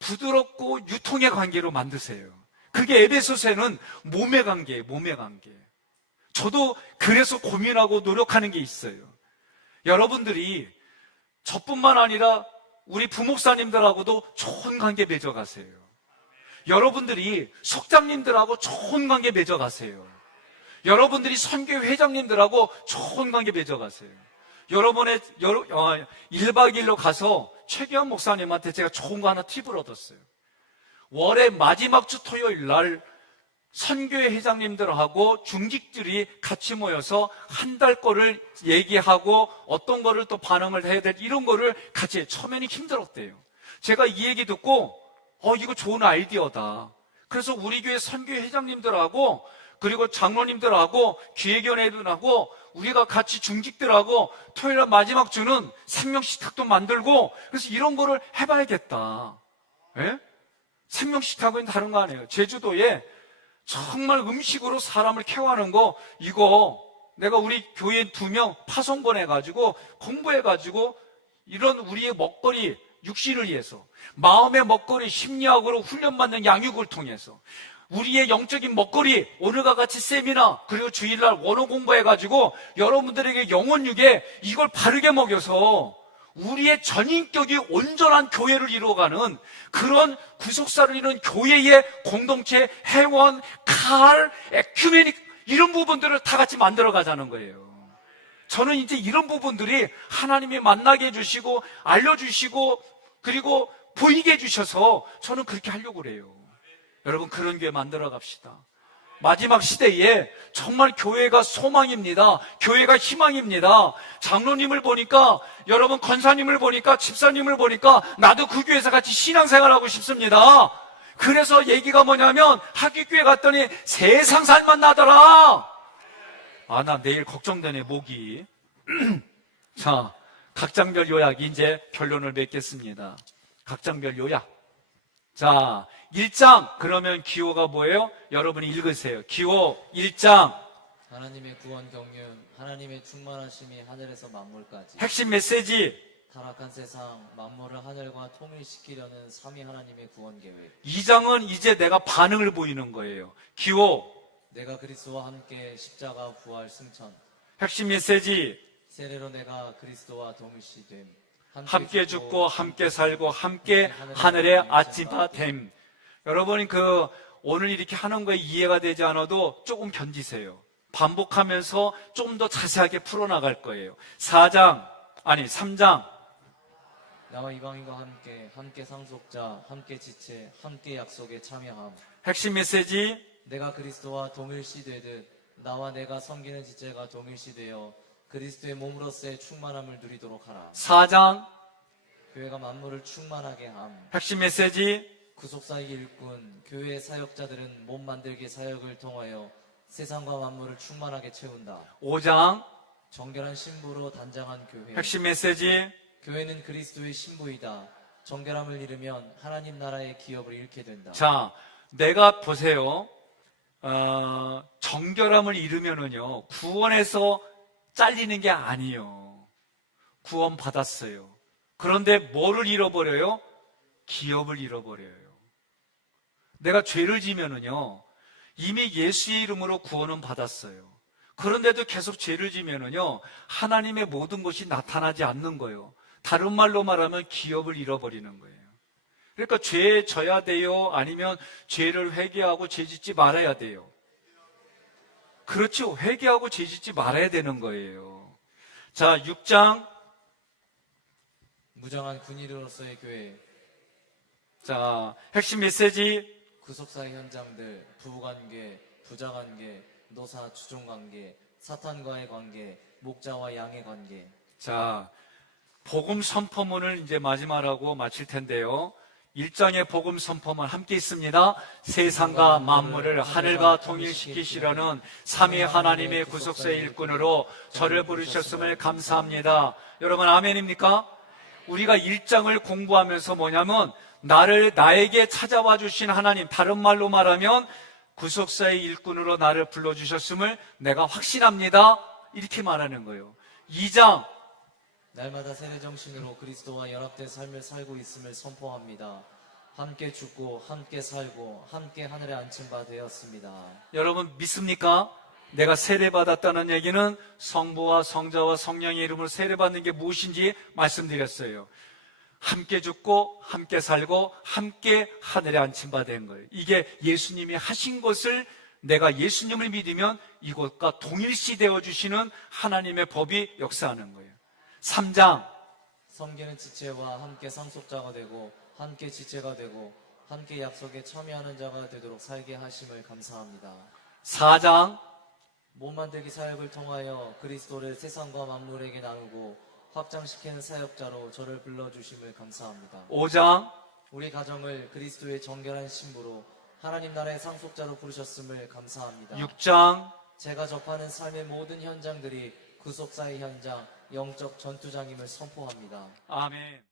부드럽고 유통의 관계로 만드세요. 그게 에베소서에는 몸의 관계예요. 몸의 관계. 저도 그래서 고민하고 노력하는 게 있어요. 여러분들이 저뿐만 아니라 우리 부목사님들하고도 좋은 관계 맺어가세요. 여러분들이 속장님들하고 좋은 관계 맺어가세요. 여러분들이 선교 회장님들하고 좋은 관계 맺어가세요. 여러분의 1박 2일로 가서 최기환 목사님한테 제가 좋은 거 하나 팁을 얻었어요. 월의 마지막 주 토요일 날 선교회 회장님들하고 중직들이 같이 모여서 한 달 거를 얘기하고 어떤 거를 또 반응을 해야 될 이런 거를 같이 해요. 처음에는 힘들었대요. 제가 이 얘기 듣고 이거 좋은 아이디어다. 그래서 우리 교회 선교회 회장님들하고 그리고 장로님들하고 기획위원회들하고 우리가 같이 중직들하고 토요일 날 마지막 주는 생명식탁도 만들고 그래서 이런 거를 해봐야겠다. 예? 생명식탁은 다른 거 아니에요. 제주도에 정말 음식으로 사람을 케어하는 거 이거 내가 우리 교회 2명 파송 보내가지고 공부해가지고 이런 우리의 먹거리 육신을 위해서 마음의 먹거리 심리학으로 훈련받는 양육을 통해서 우리의 영적인 먹거리 오늘과 같이 세미나 그리고 주일날 원어 공부해가지고 여러분들에게 영혼육에 이걸 바르게 먹여서 우리의 전인격이 온전한 교회를 이루어가는 그런 구속사를 이루는 교회의 공동체, 회원, 칼, 에큐메닉 이런 부분들을 다 같이 만들어가자는 거예요. 저는 이제 이런 부분들이 하나님이 만나게 해주시고 알려주시고 그리고 보이게 해주셔서 저는 그렇게 하려고 그래요. 여러분 그런 교회 만들어 갑시다. 마지막 시대에 정말 교회가 소망입니다. 교회가 희망입니다. 장로님을 보니까 여러분 권사님을 보니까 집사님을 보니까 나도 그 교회에서 같이 신앙생활하고 싶습니다. 그래서 얘기가 뭐냐면 학위교회 갔더니 세상 살만 나더라. 나 내일 걱정되네 목이. 자, 각장별 요약 이제 결론을 맺겠습니다. 각장별 요약. 자, 1장 그러면 기호가 뭐예요? 여러분이 읽으세요. 기호 1장 하나님의 구원 경륜, 하나님의 충만하심이 하늘에서 만물까지. 핵심 메시지 타락한 세상 만물을 하늘과 통일시키려는 삼위 하나님의 구원 계획. 2장은 이제 내가 반응을 보이는 거예요. 기호 내가 그리스도와 함께 십자가 부활 승천. 핵심 메시지 세례로 내가 그리스도와 동일시됨. 함께 죽고 함께 살고 함께 하늘의 아침바 됨. 여러분이 오늘 이렇게 하는 거에 이해가 되지 않아도 조금 견디세요. 반복하면서 좀 더 자세하게 풀어나갈 거예요. 3장 나와 이방인과 함께 상속자, 함께 지체, 함께 약속에 참여함. 핵심 메시지 내가 그리스도와 동일시 되듯 나와 내가 섬기는 지체가 동일시 되어 그리스도의 몸으로서의 충만함을 누리도록 하라. 4장 교회가 만물을 충만하게 함. 핵심 메시지 구속사의 일꾼, 교회의 사역자들은 몸 만들기 사역을 통하여 세상과 만물을 충만하게 채운다. 5장 정결한 신부로 단장한 교회. 핵심 메시지 교회는 그리스도의 신부이다. 정결함을 잃으면 하나님 나라의 기업을 잃게 된다. 자, 내가 보세요. 정결함을 잃으면은요, 구원에서 잘리는 게 아니에요. 구원 받았어요. 그런데 뭐를 잃어버려요? 기업을 잃어버려요. 내가 죄를 지면은요, 이미 예수의 이름으로 구원은 받았어요. 그런데도 계속 죄를 지면은요, 하나님의 모든 것이 나타나지 않는 거예요. 다른 말로 말하면 기업을 잃어버리는 거예요. 그러니까 죄에 져야 돼요? 아니면 죄를 회개하고 죄 짓지 말아야 돼요? 그렇죠. 회개하고 죄 짓지 말아야 되는 거예요. 자, 6장. 무장한 군인으로서의 교회. 자, 핵심 메시지. 구속사의 현장들, 부부관계, 부자관계, 노사 주종관계, 사탄과의 관계, 목자와 양의 관계. 자, 복음 선포문을 이제 마지막으로 마칠 텐데요. 1장의 복음 선포문 함께 있습니다. 세상과 만물을 하늘과 통일시키시려는 삼위 하나님의 구속사의 일꾼으로 저를 부르셨음을 감사합니다. 여러분 아멘입니까? 우리가 1장을 공부하면서 뭐냐면 나에게 찾아와 주신 하나님, 다른 말로 말하면 구속사의 일꾼으로 나를 불러주셨음을 내가 확신합니다. 이렇게 말하는 거예요. 2장 날마다 세례정신으로 그리스도와 연합된 삶을 살고 있음을 선포합니다. 함께 죽고 함께 살고 함께 하늘에 앉힌 바 되었습니다. 여러분 믿습니까? 내가 세례받았다는 얘기는 성부와 성자와 성령의 이름으로 세례받는 게 무엇인지 말씀드렸어요. 함께 죽고 함께 살고 함께 하늘에 앉힌 바 된 거예요. 이게 예수님이 하신 것을 내가 예수님을 믿으면 이것과 동일시 되어주시는 하나님의 법이 역사하는 거예요. 3장 섬기는 지체와 함께 상속자가 되고 함께 지체가 되고 함께 약속에 참여하는 자가 되도록 살게 하심을 감사합니다. 4장 몸 만들기 사역을 통하여 그리스도를 세상과 만물에게 나누고 확장시키는 사역자로 저를 불러주심을 감사합니다. 5장 우리 가정을 그리스도의 정결한 신부로 하나님 나라의 상속자로 부르셨음을 감사합니다. 6장 제가 접하는 삶의 모든 현장들이 구속사의 현장, 영적 전투장임을 선포합니다. 아멘.